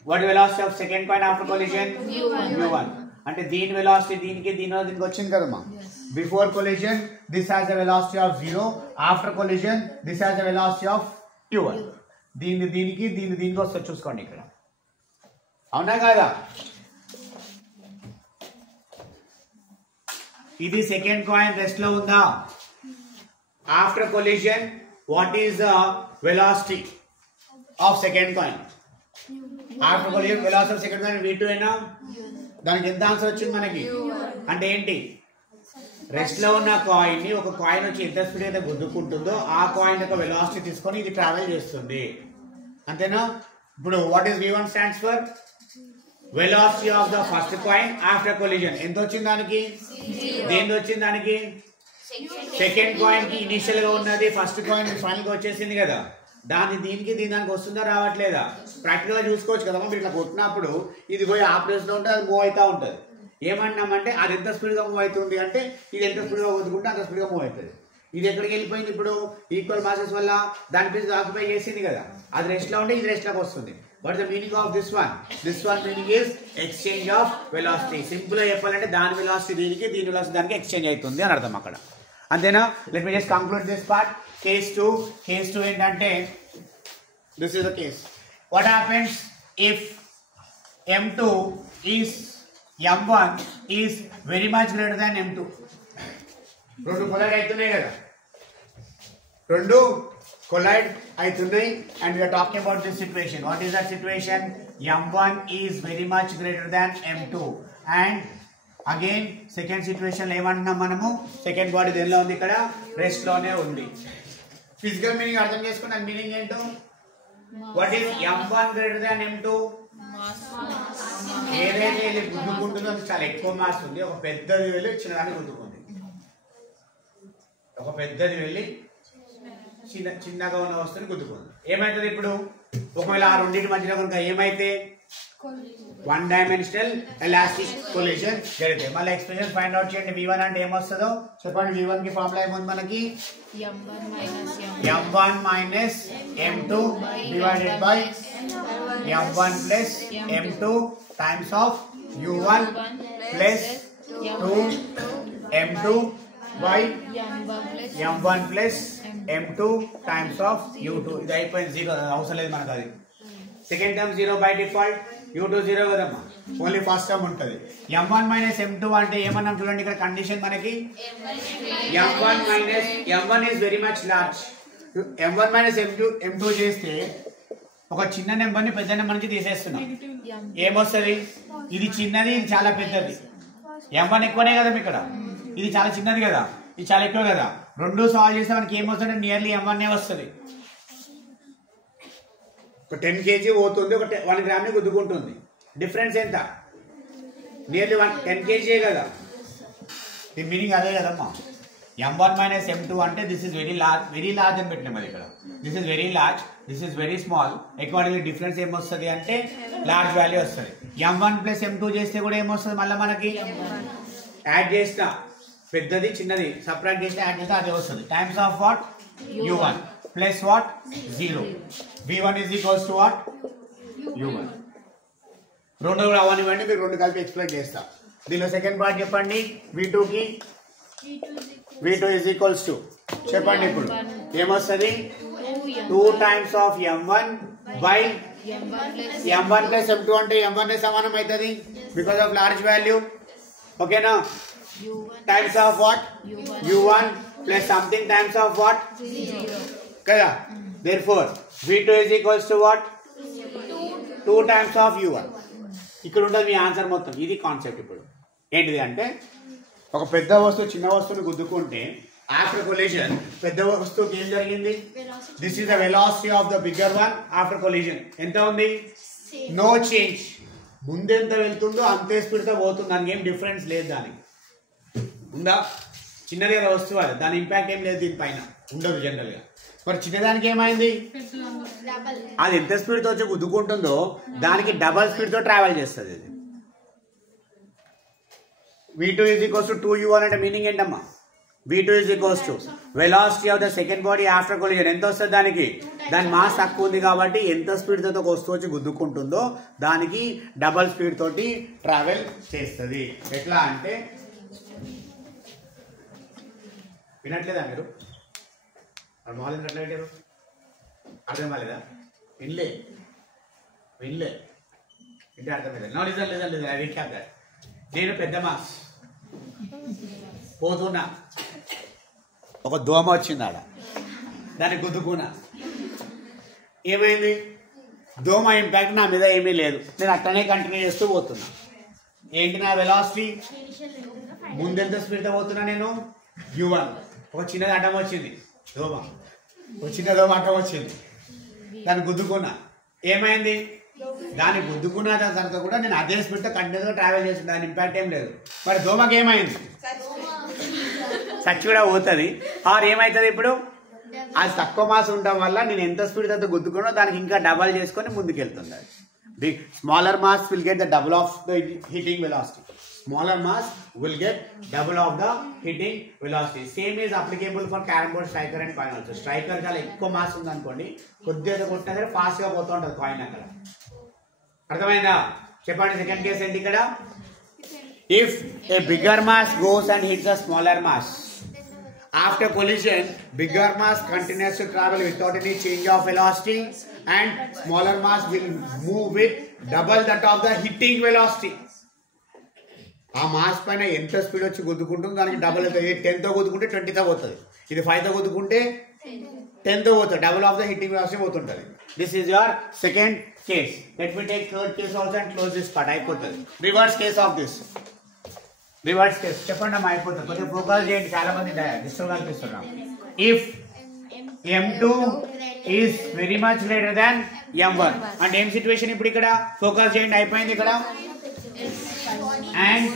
What velocity of second coin after collision? u1. అంటే దీని వెలాసిటీ దీనికి వచ్చింది కదమ్మా. Before collision this has the velocity of 0. After collision this has the velocity of u1. దీనికి వస్తుంది చూసుకోండి ఇక్కడ. అవునా కాదా? ఇది సెకండ్ కాయిన్ రెస్ట్ లో ఉందా? After collision what is the velocity of second coin? After collision velocity of second coin v2 అయినా దానికి ఎంత ఆన్సర్ వచ్చింది మనకి? అంటే ఏంటి? రెస్ట్ లో ఉన్న కాయిన్ ని ఒక కాయిన్ వచ్చి ఎంత స్పీడ్ అయితే గుద్దుకుంటుందో ఆ కాయిన్ యొక్క వెలాసిటీ తీసుకొని ఇది ట్రావెల్ చేస్తుంది, అంతేనా? ఇప్పుడు what is v1 stands for? Velocity of the first coin after collision. ఎంత వచ్చింది దానికి? దేని వచ్చింది దానికి? సెకండ్ కాయిన్ కి ఇనిషియల్ గా ఉన్నది, ఫస్ట్ కాయిన్ ఫైనల్ గా వచ్చేసింది కదా. దీనికి దానికి వస్తుందా రావట్లేదా? ప్రాక్టికల్ గా చూసుకోవచ్చు కదమ్మా. మీరు ఇట్లా కొట్టినప్పుడు ఇది పోయి ఆ ప్లేస్ లో ఉంటే అది మూవ్ అవుతా ఉంటుంది. ఏమన్నామంటే అది ఎంత స్పీడ్ గా మూవ్ అవుతుంది అంటే ఇది ఎంత స్పీడ్ గా వదుకుంటే అంత స్పీడ్ గా మూవ్ అవుతుంది. ఇది ఎక్కడికి వెళ్ళిపోయింది ఇప్పుడు? ఈక్వల్ మాసెస్ వల్ల దాని ప్లేస్ ఆక్యుపై చేసింది కదా. అది రెస్ట్ లో ఉంటే ఇది రెస్ట్ లోకి వస్తుంది. What the meaning of this one? Meaning is exchange of velocity. Simple గా చెప్పాలంటే దాని వెలాసిటీ దీనికి, దీని వెలాసిటీ దానికి ఎక్స్చేంజ్ అవుతుంది అని అర్థం అక్కడ, అంతేనా? Let me just conclude this part. Case 2 ఏంటంటే this is the case. What happens if m2 is m1 is very much greater than m2? రెండు కొలైడ్ అవుతున్నాయి కదా. రెండు కొలైడ్ అవుతున్నాయి and we are talking about this situation. What is that situation? m1 is very much greater than m2 and again second situation ఏమంటున్నాం మనము? సెకండ్ బాడీ దేనిలో ఉంది? ఇక్కడ రెస్ట్ లోనే ఉంది. ఫిజికల్ మీనింగ్ అర్థం చేసుకున్న మీనింగ్ ఏంటో? What is m1 greater than m2? ఏదైతే ఇది గుద్దుకుంటుందో చాలా ఎక్కువ మాస్ ఉంది. ఒక పెద్దది వెళ్ళి చిన్నదాన్ని గుద్దుకుంది. ఒక పెద్దది వెళ్ళి చిన్నగా ఉన్న వస్తువుని గుద్దుకుంది. ఏమైతుంది ఇప్పుడు? ఒకవేళ ఆ రెండింటి మధ్యలో కనుక ఏమైతే వన్ డైమెన్షనల్ ఎలాస్టిక్ కొలిషన్ జరిగితే మళ్ళీ ఎక్స్ప్రెషన్ ఫైండ్ అవుట్ చేయండి. v1 అంటే ఏమొస్తుందో చెప్పండి. v1 కి ఫార్ములా ఏముంది మనకి? m1 minus m2 divided by m1 plus m2 times of u1 plus 2 m2 by m1 plus m2 times of u2. ఇది అయిపోయింది. 0 అవసరం లేదు మనకు. అది second term 0 by default, u2 0 కదమ్మా. ఓన్లీ ఫస్ట్ టర్మ్ ఉంటుంది. m1 మైనస్ m2 అంటే ఏమన్నాం చూడండి. ఇక్కడ కండిషన్ మనకి m1 minus m1 is very much large. m1 minus m2 చేస్తే ఒక చిన్న నెంబర్ని పెద్ద నెంబర్ నుంచి తీసేస్తున్నాం. ఏమొస్తుంది? ఇది చిన్నది, ఇది చాలా పెద్దది. m1 ఎక్కువనే కదా ఇక్కడ, ఇది చాలా చిన్నది కదా, ఇది చాలా ఎక్కువ కదా. రెండు సాల్వ్ చేస్తే మనకి ఏమొస్తుంది? నియర్లీ m1 వస్తుంది. ఒక 10 kg పోతుంది, ఒక 1 గ్రామ్ ని గుద్దుకుంటుంది. డిఫరెన్స్ ఎంత? నియర్లీ 10 kg కదా. దీని మీనింగ్ అదే కదమ్మా. m1 మైనస్ m2 అంటే దిస్ ఇస్ వెరీ లార్జ్ అని పెట్టినాం అది ఇక్కడ. This is very large, this is very small. Accordingly difference ఏమొస్తుంది అంటే లార్జ్ వాల్యూ వస్తుంది. m1 ప్లస్ m2 చేస్తే కూడా ఏమొస్తుంది? మళ్ళీ మనకి యాడ్ చేసిన పెద్దది చిన్నది సపరేట్ చేసి యాడ్ చేస్తే అదే వస్తుంది. Times of what? u1 plus what? 0. v1 is equals to what? u1. రెండు కూడా అవనివ్వండి, మీరు రెండు కలిపి ఎక్స్ప్లెయిన్ చేస్తా. దీనిలో సెకండ్ పార్ట్ చెప్పండి. v2 ఈజ్ ఈక్వల్స్ టు చెప్పండి. ఇప్పుడు ఏమొస్తుంది? 2 times of m1 by m1 plus m2 అంటే m1 సమానం అవుతుంది బికాస్ ఆఫ్ లార్జ్ వాల్యూ. ఓకేనా? Times of what? u1 plus something times of what? 0 కదా. therefore v2 is equals to what? 2 times of u1. ఇక్కడ ఉంటుంది మీ ఆన్సర్ మొత్తం. ఇది కాన్సెప్ట్. ఇప్పుడు ఏంటిది అంటే ఒక పెద్ద వస్తువు చిన్న వస్తువుని గుద్దుకుంటే ఆఫ్టర్ కొలిజన్ పెద్ద వస్తువుకి ఏం జరిగింది? This is the velocity of the bigger one after collision. ఎంత ఉంది? No change. ముందెంత వెళ్తుందో అంతే స్పీడ్ తో పోతుంది. దానికి ఏం డిఫరెన్స్ లేదు. దానికి ఉందా? చిన్నది కదా వస్తువు, అది దాని ఇంపాక్ట్ ఏం లేదు దీనిపైన, ఉండదు జనరల్ గా. మరి చిన్నదానికి ఏమైంది? అది ఎంత స్పీడ్ తో వచ్చి గుద్దుకుంటుందో దానికి డబల్ స్పీడ్ తో ట్రావెల్ చేస్తుంది. ఇది v2 is equals to 2u1 అంటే మీనింగ్ ఏంటమ్మా? v2 is equals to velocity of the second body after collision. ఎంత వస్తుంది దానికి? దాని మాస్ తక్కువ ఉంది కాబట్టి ఎంత స్పీడ్ తో వస్తువు వచ్చి గుద్దుకుంటుందో దానికి డబల్ స్పీడ్ తోటి ట్రావెల్ చేస్తుంది. ఎట్లా అంటే వినట్లేదా మీరు? మామూలు ఎట్లా పెట్టారు? అర్థం కాలేదా? వినలే ఇంటే అర్థమైంది. నో రీజన్ లేదా ఐ రీక్యాప్ దట్. నేను పెద్ద మాస్ పోతున్నా, ఒక దోమ వచ్చింది ఆడ, దాన్ని గుద్దుకున్నా. ఏమైంది? దోమ ఇంపాక్ట్ నా మీద ఏమీ లేదు. నేను అట్టనే కంటిన్యూ చేస్తూ పోతున్నా. ఏంటి నా వెలాసిటీ? ముందెంత స్పీడ్తో పోతున్నా నేను? u1. ఒక చిన్నది అడ్డం వచ్చింది, దోమ. ఒక చిన్న దోమ అడ్డం వచ్చింది, దాన్ని గుద్దుకున్నా. ఏమైంది? దాన్ని గుద్దుకున్న తర్వాత కూడా నేను అదే స్పీడ్తో కంటిన్యూగా ట్రావెల్ చేస్తున్నా. దాని ఇంపాక్ట్ ఏం లేదు. మరి దోమకి ఏమైంది? చచ్చి కూడా పోతుంది. ఆర్ ఏమవుతుంది? ఇప్పుడు అది తక్కువ మాస్ ఉండడం వల్ల నేను ఎంత స్పీడ్ తో గుద్దుకున్నా దానికి ఇంకా డబల్ చేసుకొని ముందుకెళ్తుంది. Big smaller mass will get the double of the hitting velocity. Smaller mass will get double of the hitting velocity. Same is applicable for carrom board, striker and coin also. Striker చాలా ఎక్కువ మాస్ ఉంది అనుకోండి, కొద్దిగా కొట్టినా సరే ఫాస్ట్ గా పోతూ ఉంటుంది కాయిన్. అక్కడ అర్థమైందా? చెప్పండి. సెకండ్ కేస్ ఏంటి ఇక్కడ? If a bigger mass goes and hits a smaller mass, after collision, bigger mass continues to travel without any change of velocity, and smaller mass will move with double that of the hitting velocity. ఆ మాస్ పైన ఎంత స్పీడ్ వచ్చి గుద్దుకుంటుందో దానికి డబుల్ అవుతుంది. 10తో గుద్దుకుంటే 20తో పోతుంది. ఇది 5తో గుద్దుకుంటే 10తో పోతుంది, double of the hitting velocity పోతుంటది. This is your second case. Let me take third case also and close this part. అయిపోతుంది. Reverse case of this. Reverse case చెప్పండి అమ్మా, అయిపోతుంది. కొద్దిగా ఫోకస్ చేయండి, చాలా మంది డిస్టర్బ్ అనిపిస్తున్నాం. If M2 is very much greater than M1 and ఏం సిచ్యువేషన్ ఇప్పుడు ఇక్కడ ఫోకస్ చేయండి, అయిపోయింది ఇక్కడ. And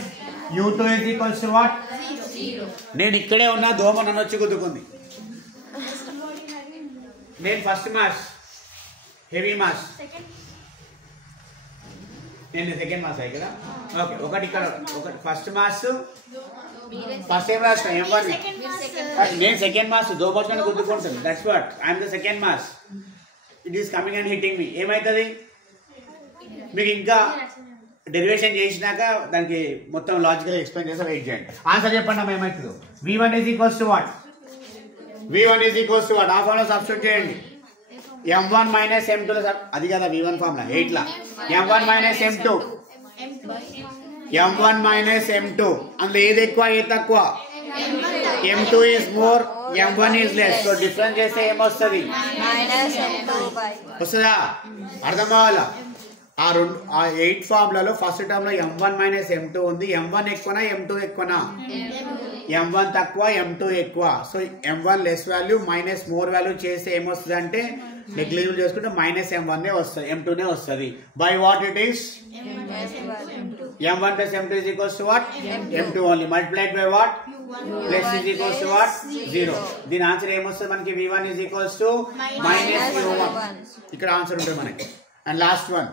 U2 is equals to what? నేను ఇక్కడే ఉన్నా, దోమ నన్ను వచ్చి గుద్దుకుంది. నేను ఫస్ట్ మాస్ హెవీ మాస్, నేను సెకండ్ మాస్ అయ్యి కదా. ఓకే, ఒకటి ఇక్కడ, ఒకటి ఫస్ట్ మాస్. ఫస్ట్ ఏం రాసిన M1, నేను సెకండ్ మాస్, దోబొచ్చుకొని గుద్దుకుంటుంది. That's what I'm the second mass. It is coming and hitting me. ఏమవుతుంది మీకు ఇంకా డెరివేషన్ చేసినాక దానికి మొత్తం లాజికల్ ఎక్స్ప్లెయిన్ చేసి వెయిట్ చేయండి. ఆన్సర్ చెప్పండి అమ్మా ఏమవుతుందో. V1 is equals to what? V1 is equals to what? ఆ ఫార్ములా సబ్స్టిట్యూట్ చేయండి. M1 minus M2, అది కదా V1 ఫార్ములా 8 లా. M1 minus M2, M1 minus M2, అందులో ఏది ఎక్కువ ఏది తక్కువ? M2 is more, M1 is less. So difference చేస్తే ఏమొస్తుంది? వస్తుందా? అర్థం కావాలా? ఆ 8 ఫార్ములాలో ఫస్ట్ టర్మ్ లో M1 minus M2 ఉంది. M1 ఎక్కువనా M2 ఎక్కువనా? M1 తక్కువ, M2 ఎక్కువ. So M1 less value minus more value చేస్తే ఏమొస్తుంది అంటే నెగ్లిజిబుల్ చేసుకుంటే మైనస్ M1 వస్తుంది, M2 వస్తుంది. By what it is? M1 plus M2 is equals to what? M2 only. Multiplied by what? Plus is equals to what? 0. దీని ఆన్సర్ ఏమొస్తుంది మనకి? V1 is equals to minus U1. ఇక్కడ ఆన్సర్ ఉంటుంది మనకి. And last one.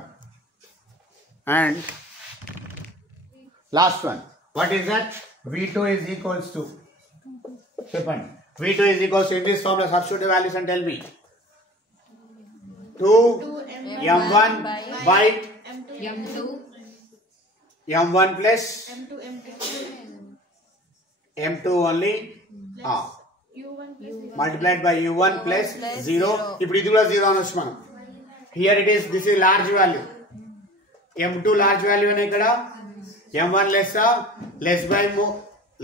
What is that? V2 is equals to, చెప్పండి. V2 is equals to, in this formula substitute the values and tell me. 2 M1 by M1 plus M2 only, multiplied by U1 plus 0. ఇప్పుడు ఇది కూడా 0 అనొచ్చు మనం. Here it is, this is large value. M2 large value అనే ఇక్కడ. M1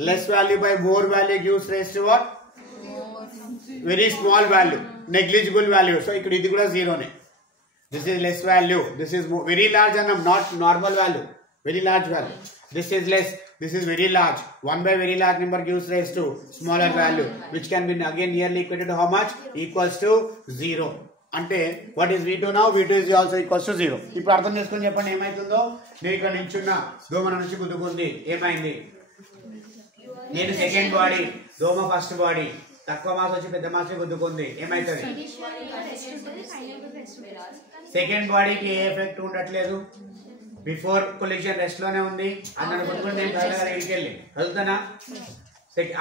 less value by more value gives rise to what? Very small value, negligible value. So ఇక్కడ ఇది కూడా 0 నే. This is less value, this is very large and not normal value, very large value. This is less, this is very large. 1 by very large number gives rise to smaller value, which can be again nearly equated to how much? Equals to 0. అంటే what is V2 now? V2 is also equals to 0. ఇప్పుడు అర్థం చేసుకొని చెప్పండి ఏమైతుందో. నేను ఇక్కడ నించున్న, దోమ నుంచి గుద్దుకుంది, ఏమైంది? నేను సెకండ్ బాడీ, దోమ ఫస్ట్ బాడీ, తక్కువ మాస్ వచ్చి పెద్ద మాస్ గుద్దుకుంది, ఏమైతుంది? సెకండ్ బాడీకి ఏ ఎఫెక్ట్ ఉండట్లేదు. బిఫోర్ కొలిజన్ రెస్ట్ లోనే ఉంది. అన్న గుద్దుకుంటే నేను ఇంటికెళ్ళి చదువుతానా?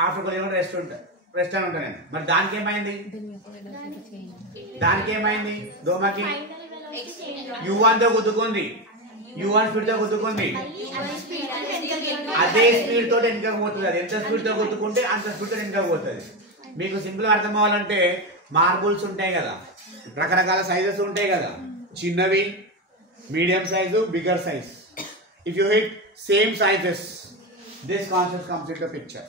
ఆఫ్టర్ కొలిజన్ రెస్ట్ అని ఉంటాను నేను. మరి దానికి ఏమైంది? దోమకి U1 తో గుద్దుకుంది, U1 స్పీడ్ తో గుద్దుకుంది, అదే స్పీడ్ తోటి వెనుకకు పోతుంది. అది ఎంత స్పీడ్ తో గుద్దుకుంటే అంత స్పీడ్ తో వెనుకకు పోతుంది. మీకు సింపుల్ అర్థం అవ్వాలంటే మార్బుల్స్ ఉంటాయి కదా, రకరకాల సైజెస్ ఉంటాయి కదా, చిన్నవి, medium size, bigger size. If you hit same sizes, this concept comes in the picture.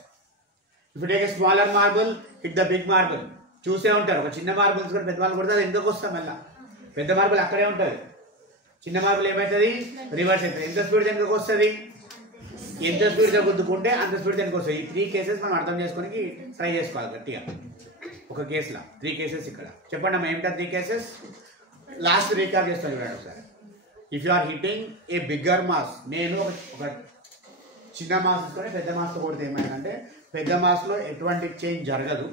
If you take a smaller marble, hit the big marble. చూసే ఉంటారు, ఒక చిన్న మార్బుల్స్ కూడా పెద్ద మార్బుల్ కొడితే అది ఎందుకు వస్తాం మళ్ళీ. పెద్ద మార్బుల్ అక్కడే ఉంటుంది, చిన్న మార్బుల్ ఏమవుతుంది? రివర్స్ అవుతుంది. ఎంత స్పీడ్ ఎందుకు వస్తుంది? ఎంత స్పీడ్గా గుద్దుకుంటే అంత స్పీడ్ ఎందుకు వస్తుంది. ఈ 3 కేసెస్ మనం అర్థం చేసుకోనికి ట్రై చేసుకోవాలి గట్టిగా. ఒక కేసులో 3 కేసెస్ ఇక్కడ చెప్పండి అమ్మా, ఏమిటా 3 కేసెస్? లాస్ట్ రీకాల్ చేస్తాను చూడండి ఒకసారి. If you are hitting a bigger mass, నేను ఒక చిన్న మాస్ తీసుకొని పెద్ద మాస్తో కొడితే ఏమైందంటే పెద్ద మాస్లో ఎటువంటి చేంజ్ జరగదు,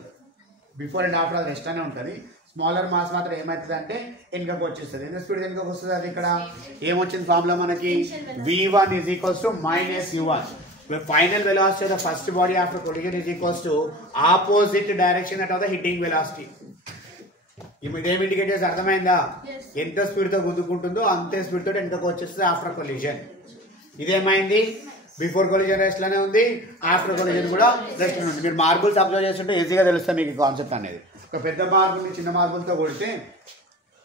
బిఫోర్ అండ్ ఆఫ్టర్ అది రెస్ట్ అనే ఉంటుంది. స్మాలర్ మాస్ మాత్రం ఏమవుతుంది అంటే వెనుకకు వచ్చేస్తుంది. ఎంత స్పీడ్ వెనుకకు వస్తుంది? అది ఇక్కడ ఏమొచ్చింది ఫార్ములా మనకి? V1 is equals to minus U1. Final velocity of the first body after collision is equals to opposite direction of the hitting velocity. ఇదేం ఇండికేట్ చేసి అర్థమైందా? ఎంత స్పీడ్ తో గుద్దుకుంటుందో అంతే స్పీడ్ తోటి వెనుకకు వచ్చేస్తుంది ఆఫ్టర్ కొలిజన్. ఇదేమైంది? బిఫోర్ కొలిజన్ రెస్ట్ లోనే ఉంది, ఆఫ్టర్ కొలిజన్ కూడా రెస్ట్ లోనే ఉంది. మీరు మార్బుల్స్ అబ్జర్వ్ చేస్తుంటే ఈజీగా తెలుస్తుంది మీకు కాన్సెప్ట్ అనేది. ఒక పెద్ద మార్బుల్ చిన్న మార్బుల్తో కొడితే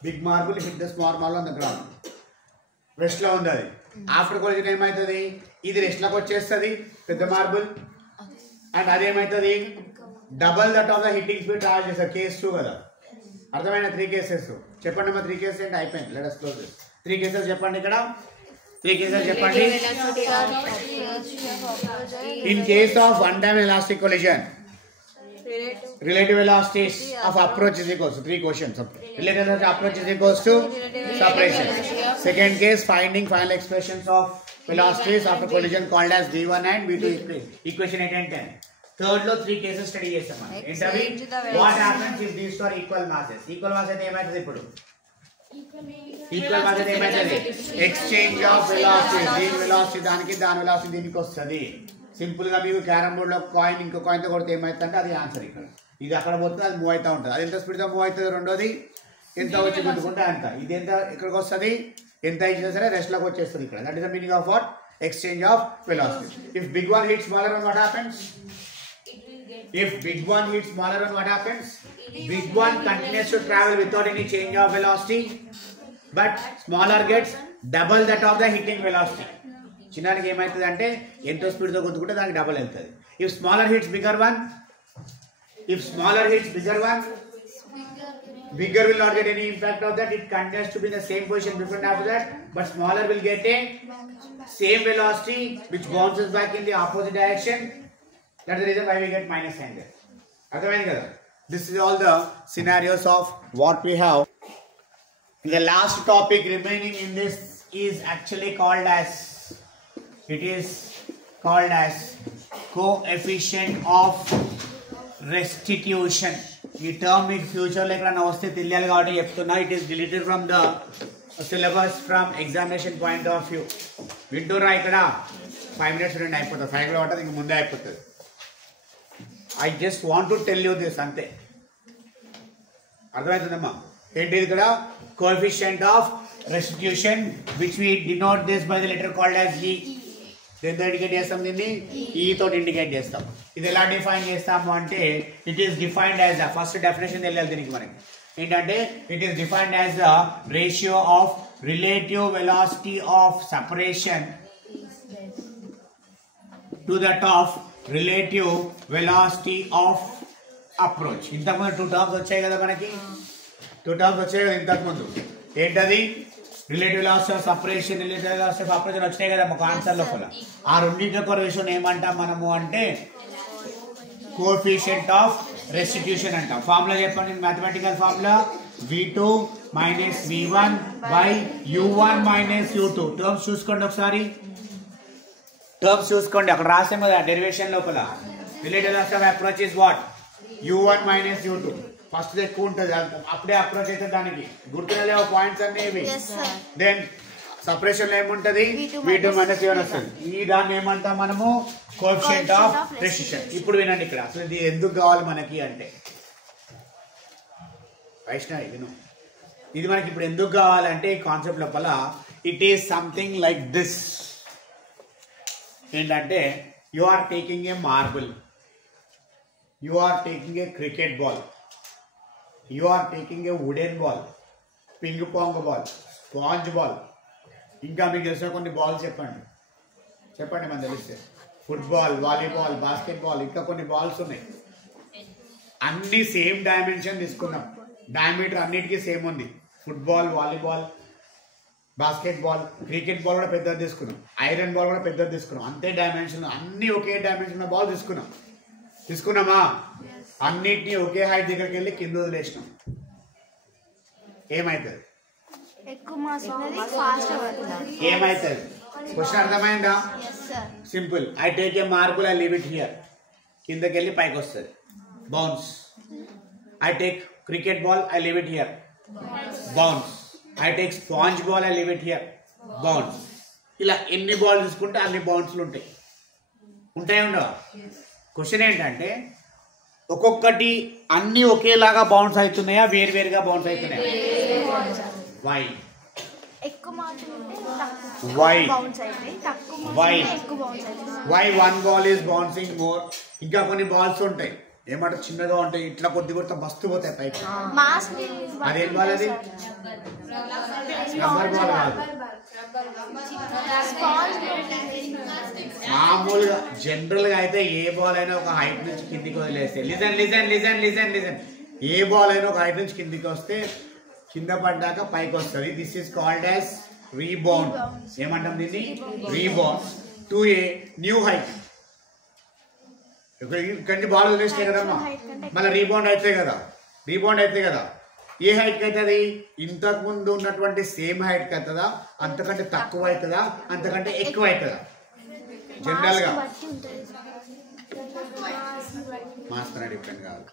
big marble hit the small marble on the ground, rest లో ఉంది. అది ఆఫ్టర్ కొలిజన్ ఏమవుతుంది? ఇది రెస్ట్ లోకి వచ్చేస్తుంది పెద్ద మార్బుల్, అండ్ అదేమవుతుంది? Double that of the hitting speed travel చేస్తారు. కేస్ 2 కదా, అర్థమైన 3 కేసెస్ చెప్పండి అమ్మా. 3 కేసెస్ ఏంటి అయిపోయింది. Let us close this. 3 cases చెప్పండి ఇక్కడ. 3 కేసెస్ చెప్పండి. In case of one time elastic collision relative velocities of approach is equals to 3 questions. Relative velocity of approach is equals to separation. Second case, finding final expressions of velocities after collision called as v1 and v2 equation 8 and 10. Third లో 3 cases study చేస్తాం మనం. ఏంటవి? What happens if these two are equal masses? Equal mass అయితే ఏమవుతుంది ఇప్పుడు? ఈక్వల్ మాస్ అయితే ఏమవుతుంది? Exchange of velocities. దీని వెలాసిటీ దానికి, దాని వెలాసిటీ దీనికి వస్తుంది. సింపుల్ గా మీకు క్యారమ్ బోర్డ్ లో కాయిన్ ఇంకో కాయిన్ తో కొడితే ఏమైతుందంటే అది ఆన్సర్. ఇక్కడ ఇది అక్కడ పోతుంది, అది మూవ్ అవుతా ఉంటుంది. అది ఎంత స్పీడ్ తో మూవ్ అవుతుంది? రెండోది ఎంత వచ్చి గుర్తుకుంటే అంత. ఇది ఎంత ఇక్కడికి వస్తుంది, ఎంత ఇచ్చినా సరే రెస్ట్ లోకి వచ్చేస్తుంది ఇక్కడ. That is the meaning of what? Exchange of velocity. If big one hits smaller one, what happens? If big one hits smaller one, what happens? Big one continues to travel without any change of velocity, but smaller gets double that of the hitting velocity. చిన్నానికి ఏమవుతుంది అంటే ఎంతో స్పీడ్ తో గుద్దుకుంటే దానికి డబుల్ వెళ్తుంది. If smaller hits bigger one, bigger will not get any impact of that. It continues to be in the same position before and after that, but smaller will get a same velocity which bounces back in the opposite direction. That's the reason why we get minus sign there. అర్థమైంది కదా? This is all the scenarios of what we have. And the last topic remaining in this is actually called as coefficient of restitution. ఈ టర్మ్ మీకు ఫ్యూచర్ లో ఎక్కడైనా వస్తే తెలియాలి కాబట్టి చెప్తున్నా. It is deleted from the syllabus from examination point of view. వింటున్నా ఇక్కడ 5 minutes రెండు అయిపోతుంది. 5 కూడా ఉంటుంది, ఇంక ముందే అయిపోతుంది. I just want to tell you this అంతే. అర్థమవుతుందమ్మా? ఏంటి ఇక్కడ? Coefficient of restitution which we denote this by the letter called as e. దేంతో ఇండికేట్ చేస్తాం? దీన్ని ఈ తోటి ఇండికేట్ చేస్తాం. ఇది ఎలా డిఫైన్ చేస్తాము అంటే it is defined as the first definition తెలియాలి దీనికి మనకి. ఏంటంటే it is defined as the ratio of relative velocity of separation to that of relative velocity of approach. ఇంతకుముందు 2 టర్మ్స్ వచ్చాయి కదా మనకి. 2 టర్మ్స్ వచ్చాయి కదా ఇంతకుముందు. ఏంటది? Relative velocity of separation, relative velocity of approach వచ్చినాయి కదా ఒక ఆన్సర్ లోపల. ఆ రెండింటి యొక్క రేషియోని ఏమంటాం మనము అంటే కోఎఫిషియంట్ ఆఫ్ రెస్టిట్యూషన్ అంటాం. ఫార్ములా చెప్పండి, mathematical formula v2 minus v1 by u1 minus u2. Terms చూసుకోండి ఒకసారి. టర్మ్స్ చూసుకోండి, అక్కడ రాసాం కదా డెరివేషన్ లోపల. Relative velocity of approach is what? u1 minus u2. First ఎక్కువ ఉంటుంది, అప్పుడే అప్రోచ్ అయితే దానికి గుర్తులేవు పాయింట్స్ అన్ని ఇవి. దెన్ సపరేషన్ లో ఏముంటది? v2 మైనస్ u1 వస్తుంది. ఈ దాన్ని ఏమంటాం మనము? Coefficient of restitution. ఇప్పుడు వినండి ఇక్కడ అసలు ఇది ఎందుకు కావాలి మనకి అంటే వైష్ణవి విను. ఇది మనకి ఇప్పుడు ఎందుకు కావాలంటే ఈ కాన్సెప్ట్ లోపల it is something like this. ఏంటంటే you are taking a marble, you are taking a cricket ball, you are taking a wooden ball, ping pong ball, sponge ball, ఇంకా మీకు తెలిసిన కొన్ని బాల్స్ చెప్పండి మనం తెలిస్తే. ఫుట్బాల్, వాలీబాల్, బాస్కెట్ బాల్, ఇంకా కొన్ని బాల్స్ ఉన్నాయి. అన్ని సేమ్ డైమెన్షన్ తీసుకున్నాం. డయామీటర్ అన్నిటికీ సేమ్ ఉంది. Football, volleyball, basket ball, cricket ball కూడా పెద్దది తీసుకున్నాం. ఐరన్ బాల్ కూడా పెద్దది తీసుకున్నాం. అంతే డైమెన్షన్, అన్ని ఒకే డైమెన్షన్ బాల్ తీసుకున్నామా? అన్నిటినీ ఒకే హైట్ దగ్గరికి వెళ్ళి కింద వదిలేసినాం. ఏమైతుంది? ఏమైతుంది? క్వశ్చన్ అర్థమైందా? Simple. I take a marble, I leave it here, కిందకి వెళ్ళి పైకి వస్తుంది, bounce. I take cricket ball, I leave it here, bounce. I take sponge ball, I leave it here, bounce. ఇలా ఎన్ని బాల్ తీసుకుంటే అన్ని బౌన్స్లు ఉంటాయి. ఉండవా? క్వశ్చన్ ఏంటంటే ఒక్కొక్కటి అన్ని ఒకేలాగా బౌన్స్ అవుతున్నాయా, వేరువేరుగా బౌన్స్ అవుతున్నాయా? Why? Why one ball is bouncing more. ఇంకా కొన్ని బాల్స్ ఉంటాయి ఏమంటే చిన్నగా ఉంటాయి, ఇట్లా కొద్ది కొద్ది మస్తు పోతాయి పైకి. అదేం బాల్? అది రబ్బర్ బాల్ కాదు. మామూలుగా జనరల్ గా అయితే ఏ బాల్ అయినా ఒక హైట్ నుంచి కిందికి వదిలేస్తే లిజన్. ఏ బాల్ అయినా ఒక హైట్ నుంచి కిందికి వస్తే కింద పడ్డాక పైకి వస్తుంది. This is called as rebound. ఏమంటాం దీన్ని? Rebound to a new height. ఇక్కడ బాల్ వదిలేస్తాయి కదమ్మా, మళ్ళీ రీబౌండ్ అవుతాయి కదా. రీబౌండ్ అయితే కదా ఏ హైట్కి అవుతుంది? ఇంతకు ముందు ఉన్నటువంటి సేమ్ హైట్కి అవుతుందా, అంతకంటే తక్కువ అవుతుందా, అంతకంటే ఎక్కువ అవుతుందా? జనరల్గా మాస్ పైన డిపెండ్ కాదు,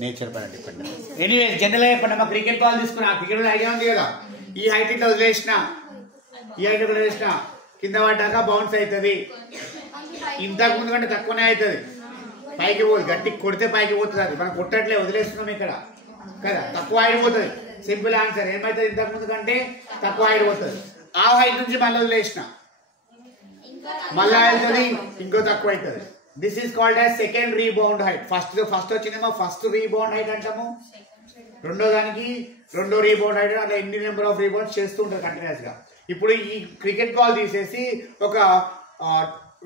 నేచర్ పైన డిపెండ్. ఎనీవే జనరల్గా చెప్పండి అమ్మా, క్రికెట్ బాల్ తీసుకున్నా, క్రికెట్ ఐడియా ఉంది కదా, ఈ హైట్ ఇట్లా వదిలేసిన, ఈ హైట్ వదిలేసిన, కింద పడ్డాక బౌన్స్ అవుతుంది. ఇంతకు ముందు కంటే తక్కువనే అవుతుంది, పైకి పోదు. గట్టి కొడితే పైకి పోతుంది. అది మనం కొట్టట్లే, వదిలేస్తున్నాం ఇక్కడ కదా, తక్కువ హైట్ పోతుంది. Simple answer. ఏమవుతుంది? ఇంతకు ముందు కంటే తక్కువ హైట్ పోతుంది. ఆ హైట్ నుంచి మళ్ళీ వదిలేసిన, మళ్ళీ వెళ్తుంది, ఇంకో తక్కువ అవుతుంది. This is called as second rebound height. First వచ్చిందేమో ఫస్ట్ రీబౌండ్ హైట్ అంటాము. రెండో దానికి రెండో రీబౌండ్ హైట్. అట్లా ఎన్ని నెంబర్ ఆఫ్ రీబౌండ్స్ చేస్తూ ఉంటారు కంటిన్యూస్ గా. ఇప్పుడు ఈ క్రికెట్ బాల్ తీసేసి ఒక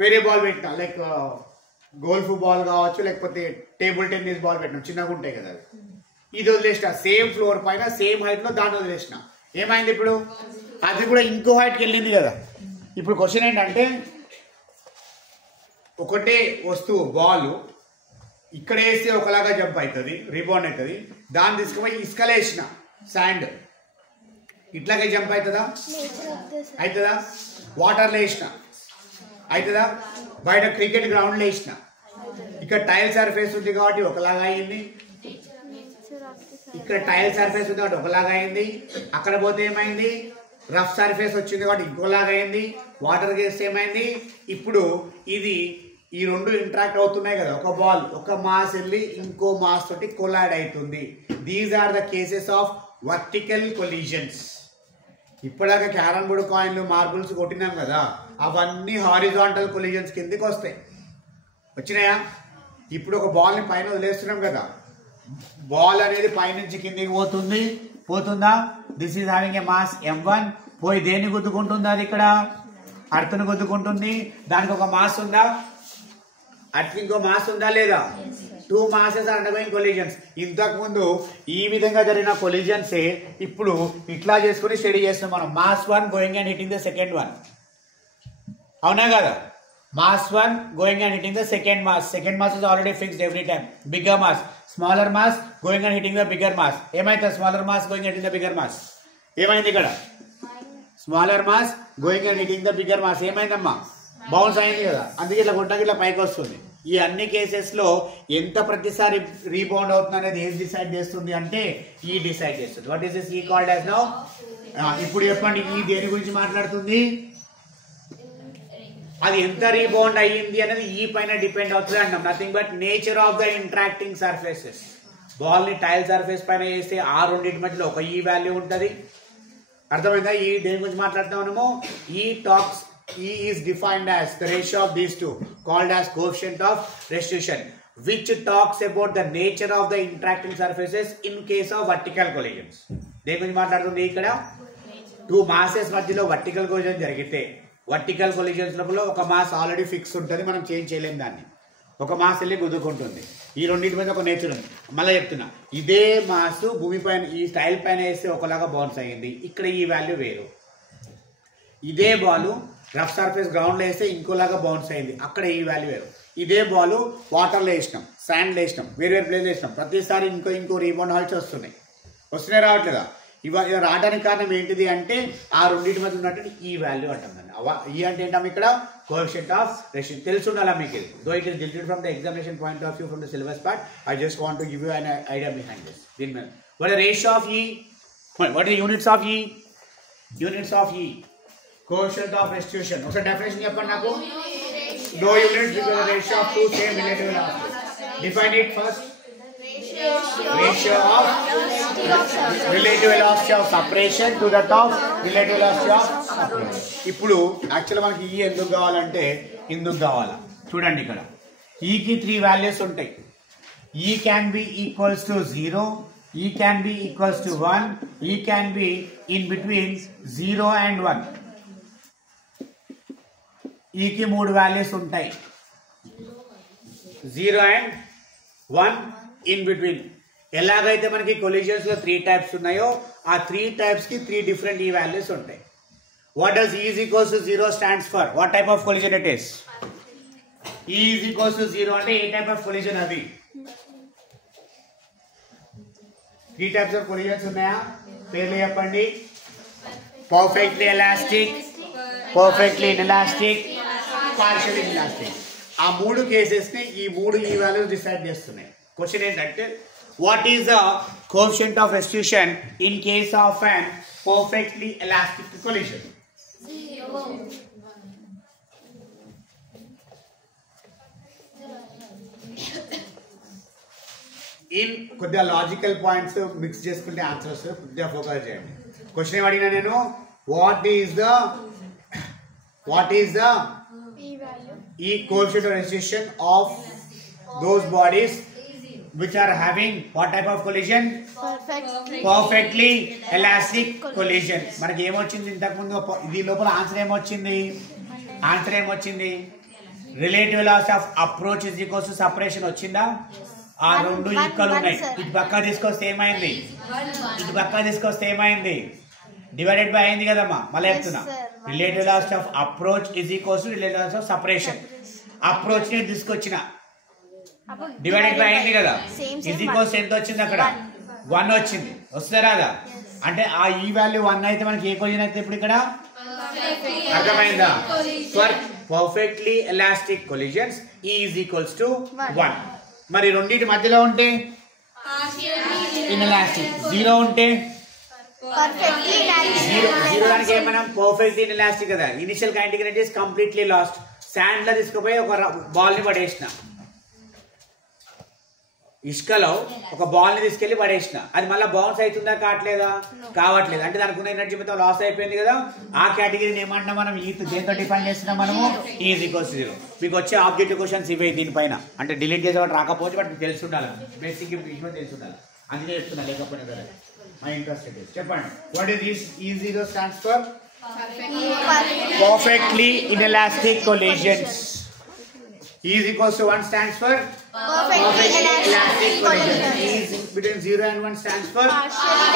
వేరే బాల్ పెట్టినా, లైక్ గోల్ఫ్ బాల్ కావచ్చు, లేకపోతే టేబుల్ టెన్నిస్ బాల్ పెట్టినాం, చిన్నగా ఉంటాయి కదా అవి. ఇది వదిలేసిన సేమ్ ఫ్లోర్ పైన సేమ్ హైట్ లో దాన్ని వదిలేసిన. ఏమైంది ఇప్పుడు? అది కూడా ఇంకో హైట్కి వెళ్ళింది కదా. ఇప్పుడు క్వశ్చన్ ఏంటంటే, ఒకటే వస్తువు బాల్ ఇక్కడ వేస్తే ఒకలాగా జంప్ అవుతుంది, రీబౌండ్ అవుతుంది. దాన్ని తీసుకుపోయి ఇసుకలో వేసిన, శాండ్, ఇట్లాగే జంప్ అవుతుందా? అవుతుందా? వాటర్లో వేసిన అవుతుందా? బయట క్రికెట్ గ్రౌండ్లో వేసిన, ఇక్కడ టైల్ సర్ఫేస్ ఉంది కాబట్టి ఒకలాగా అయింది, ఇక్కడ టైల్ సర్ఫేస్ ఉంది కాబట్టి ఒకలాగా అయింది. అక్కడ పోతే ఏమైంది? రఫ్ సర్ఫేస్ వచ్చింది కాబట్టి ఇంకోలాగా అయింది. వాటర్ వేస్తే ఏమైంది? ఇప్పుడు ఇది ఈ రెండు ఇంటరాక్ట్ అవుతున్నాయి కదా. ఒక బాల్ ఒక మాస్ వెళ్ళి ఇంకో మాస్ తోటి కొలాడ్ అవుతుంది. These are the cases of vertical collisions. ఇప్పటిదాకా క్యారమ్ బోర్డు కాయిన్లు, మార్బుల్స్ కొట్టినాం కదా, అవన్నీ హారిజాంటల్ కొలిజన్స్ కిందకి వస్తాయి. వచ్చినాయా? ఇప్పుడు ఒక బాల్ని పైన వదిలేస్తున్నాం కదా, బాల్ అనేది పైనుంచి కిందికి పోతుంది, పోతుందా? This is having a mass m1. పోయి దేన్ని గుద్దుకుంటుంది? అది ఇక్కడ అర్త్ను గుద్దుకుంటుంది. దానికి ఒక మాస్ ఉందా? అర్త్కి ఇంకో మాస్ ఉందా లేదా? 2 masses are undergoing collisions. ఇంతకు ముందు ఈ విధంగా జరిగిన కొలిజన్సే ఇప్పుడు ఇట్లా చేసుకుని స్టడీ చేస్తున్నాం మనం. Mass 1 going and hitting the second one, అవునా కదా? Mass 1 going and hitting the second mass is already fixed every time. Bigger mass, smaller mass going and hitting the bigger mass. ఏమైతే smaller mass going and hitting the bigger mass? ఏమైంది ఇక్కడ? smaller mass going and hitting the bigger mass ఏమైందమ్మా? బౌన్స్ అయింది కదా, అందుకే ఇట్లా కొట్టాక ఇట్లా పైకి వస్తుంది. ఈ అన్ని కేసెస్ లో ఎంత ప్రతిసారి రీబౌండ్ అవుతుంది అనేది ఏది డిసైడ్ చేస్తుంది అంటే ఈ డిసైడ్ చేస్తుంది. వాట్ ఈస్ దిస్ ఈ కాల్డ్ యాజ్ నౌ? ఇప్పుడు చెప్పండి, ఈ దేని గురించి మాట్లాడుతుంది? అది ఎంత రీబౌండ్ అయ్యింది అనేది ఈ పైన డిపెండ్ అవుతుంది అంటాం. Nothing but nature of the interacting surfaces. Ball ని టైల్ సర్ఫేస్ పైన వేస్తే ఆ రెండింటి మధ్యలో ఒక ఈ వాల్యూ ఉంటుంది. అర్థమైందా? ఈ దేని గురించి మాట్లాడుతున్నాము? ఈ talks E is defined as the ratio of these two, called as coefficient of restitution, which talks about the nature of the interacting surfaces in case of vertical collisions. దేని గురించి మాట్లాడుతుంది ఇక్కడ? 2 masses మధ్యలో వర్టికల్ కొలిజన్ జరిగితే, వర్టికల్ కొలిజన్స్ లోపల ఒక మాస్ ఆల్రెడీ ఫిక్స్ ఉంటుంది, మనం చేంజ్ చేయలేము దాన్ని. ఒక మాస్ వెళ్ళి గుద్దుకుంటుంది. ఈ రెండింటి మీద ఒక నేచర్ ఉంది. మళ్ళీ చెప్తున్నా, ఇదే మాస్ భూమి పైన ఈ స్టైల్ పైన వేస్తే ఒకలాగా బౌన్స్ అయ్యింది, ఇక్కడ ఈ వాల్యూ వేరు. ఇదే బాల్ రఫ్ సర్ఫేస్ గ్రౌండ్ లో వేస్తే ఇంకోలాగా బౌన్స్ అయింది, అక్కడ ఈ వాల్యూ వేరు. ఇదే బాల్ వాటర్లో వేసినాం, శాండ్లో వేసినాం, వేరు ప్లేస్ వేసినాం, ప్రతిసారి ఇంకో రీబౌండ్ హాల్స్ వస్తున్నాయి రావట్లేదా? ఇవి రావడానికి కారణం ఏంటిది అంటే ఆ రెండింటి మధ్య ఉన్నట్టు ఈ వాల్యూ అంటాం. ఈ అంటే ఏంటం? ఇక్కడ కోఎఫిషియంట్ ఆఫ్ రెసిస్టెన్స్. తెలిసి ఉండాలా మీకు ఇది. Though it is deleted from the examination point of view, from the syllabus part. I just want to give you an idea behind this. దీని మీద what is the ratio of E? What are the units of E? Units of E, coefficient of restitution. ఒకసారి డెఫినేషన్ చెప్పండి నాకు. No units because the ratio of two same relative velocity. Define it first. Ratio of relative velocity of separation to that of relative velocity of separation. ఇప్పుడు యాక్చువల్ మనకి ఈ ఎందుకు కావాలంటే ఇందుకు కావాలా? చూడండి, ఇక్కడ ఈకి 3 వాల్యూస్ ఉంటాయి. ఈ క్యాన్ బి ఈక్వల్స్ టు 0, ఈ క్యాన్ బి ఈక్వల్స్ టు 1, ఈ can be in between 0 and 1. ఈకి 3 వాల్యూస్ ఉంటాయి, 0 and 1 ఇన్ బిట్వీన్. ఎలాగైతే మనకి కొలిజన్స్ లో 3 టైప్స్ ఉన్నాయో ఆ 3 టైప్స్ కి 3 డిఫరెంట్ ఈ వాల్యూస్ ఉంటాయి. What does E is equals to 0 stands for? What type of collision it is? E is equals to 0 అంటే ఏ టైప్ ఆఫ్ కొలిజన్ అది? 3 టైప్స్ ఆఫ్ కొలిజన్స్ ఉన్నాయా? పేర్లు చెప్పండి. Perfectly elastic, perfectly inelastic, partially inelastic. ఆ 3 కేసెస్ ని ఈ 3 ఈ వాల్యూస్ డిసైడ్ చేస్తున్నాయి. క్వశ్చన్ ఏంటంటే what is the coefficient of restitution in case of an perfectly elastic collision? 0. In కొద్దిగా లాజికల్ పాయింట్స్ మిక్స్ చేసుకుంటే ఆన్సర్ వస్తుంది. కొద్దిగా ఫోకస్ చేయండి. క్వశ్చన్ ఏం అడిగినా నేను, వాట్ ఈస్ ద ఈ coefficient of restitution of those bodies which are having what type of collision? Perfectly elastic collision. మనకి ఏమొచ్చింది ఇంతకు ముందు ఇది లోపల ఆన్సర్ ఏమొచ్చింది? Relative loss of approach is equals to separation వచ్చిందా? ఆ రెండు ఈక్వల్ ఉన్నాయి. ఇటు పక్క తీసుకొస్తే ఏమైంది? డివైడెడ్ బై అయింది కదమ్మా. మళ్ళీ చెప్తున్నా, relative loss of approach is equals to relative loss of separation. Approach ని తీసుకొచ్చిన డివైడెడ్ బై అయింది కదా. ఇజ్ ఈక్వల్స్ ఎంత వచ్చింది? అక్కడ 1 వచ్చింది. వస్తుందా రాదా? అంటే ఆ ఈ వాల్యూ 1 అయితే మనకి ఏ కొలిజన్ అయితే ఇప్పుడు ఇక్కడ అర్థమైందా? For perfectly elastic collisions E is equals to 1. మరి రెండింటి మధ్యలో ఉంటే ఇన్ఎలాస్టిక్, 0 ఉంటే జీరో దానికి ఏమన్నా పర్ఫెక్ట్లీ ఇన్ఎలాస్టిక్ కదా. Initial kinetic is completely last. Sand లో తీసుకుపోయి ఒక బాల్ ని పడేసిన, ఇసుకలో ఒక బాల్ ని తీసుకెళ్లి పడేసిన, అది మళ్ళీ బౌన్స్ అవుతుందా? కావట్లేదు. అంటే దానికి ఉన్న ఎనర్జీ మొత్తం లాస్ అయిపోయింది కదా. ఆ కేటగిరీని ఏమంటున్నాం మనం? దేంతో డిఫైన్ చేస్తున్నాం మనము? E is equals to 0. మీకు వచ్చే ఆబ్జెక్టివ్ క్వశ్చన్స్ ఇవే దీనిపైన. అంటే డిలీట్ చేసేవాడు రాకపోతే బట్ మీకు తెలిసి ఉండాలి, బేసిక్ విషయం తెలిసి ఉండాలి. అందుకే చెప్తున్నా, లేకపోయినా కదా మై ఇంట్రెస్ట్. చెప్పండి, what is E0 stands for? Perfectly inelastic collisions. E is equals to 1 stands for perfectly elastic collisions. E is between 0 and 1 stands for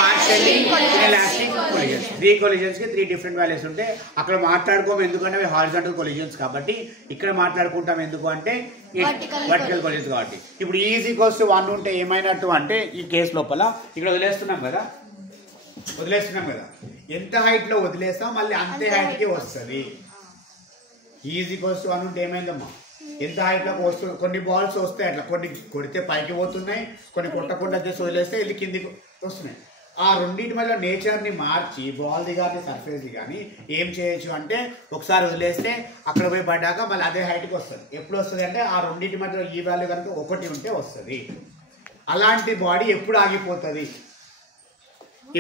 partially inelastic collisions. 3 collisions కి 3 different values ఉంటాయి. అక్కడ మాట్లాడుకోము ఎందుకంటే అవి హారిజాంటల్ collisions కాబట్టి. ఇక్కడ మాట్లాడుకుంటాం ఎందుకు అంటే వర్టికల్ collisions కాబట్టి. ఇప్పుడు E is equals to 1 ఉంటే ఏమైనట్టు అంటే ఈ కేసు లోపల ఇక్కడ వదిలేస్తున్నాం కదా. ఎంత హైట్ లో వదిలేస్తాం మళ్ళీ అంతే హైట్ కి వస్తుంది. E is equals to 1 ఉంటే ఏమైందమ్మా? ఎంత హైట్ లోకి వస్తుంది. కొన్ని బాల్స్ వస్తాయి అట్లా, కొన్ని కొడితే పైకి పోతున్నాయి, కొన్ని కొట్టకుండా చేసి వదిలేస్తే వెళ్ళి కిందికి వస్తున్నాయి. ఆ రెండింటి మధ్య నేచర్ ని మార్చి బాల్ ది కానీ సర్ఫేస్ ది కానీ ఏం చేయొచ్చు అంటే ఒకసారి వదిలేస్తే అక్కడ పోయి పడ్డాక మళ్ళీ అదే హైట్ కి వస్తుంది. ఎప్పుడు వస్తుంది అంటే ఆ రెండింటి మధ్యలో ఈ వాల్యూ కనుక 1 ఉంటే వస్తుంది. అలాంటి బాడీ ఎప్పుడు ఆగిపోతుంది?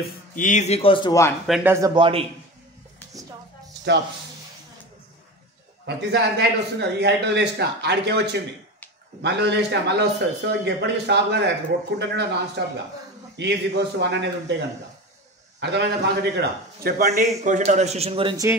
If E is equals to 1, when does the body stops? ప్రతిసారి అంత హైట్ వస్తుంది. ఈ హైట్ వదిలేసిన ఆడికే వచ్చింది, మళ్ళీ వదిలేసిన మళ్ళీ వస్తుంది. సో ఇంకెప్పటికీ స్టాప్ కదా, అట్లా కొట్టుకుంటూనే నాన్ స్టాప్ గా. E is equals to 1 అనేది ఉంటే కనుక. అర్థమైందా కాన్సెప్ట్? ఇక్కడ చెప్పండి కోఎఫిషియంట్ ఆఫ్ రెస్టిట్యూషన్ గురించి.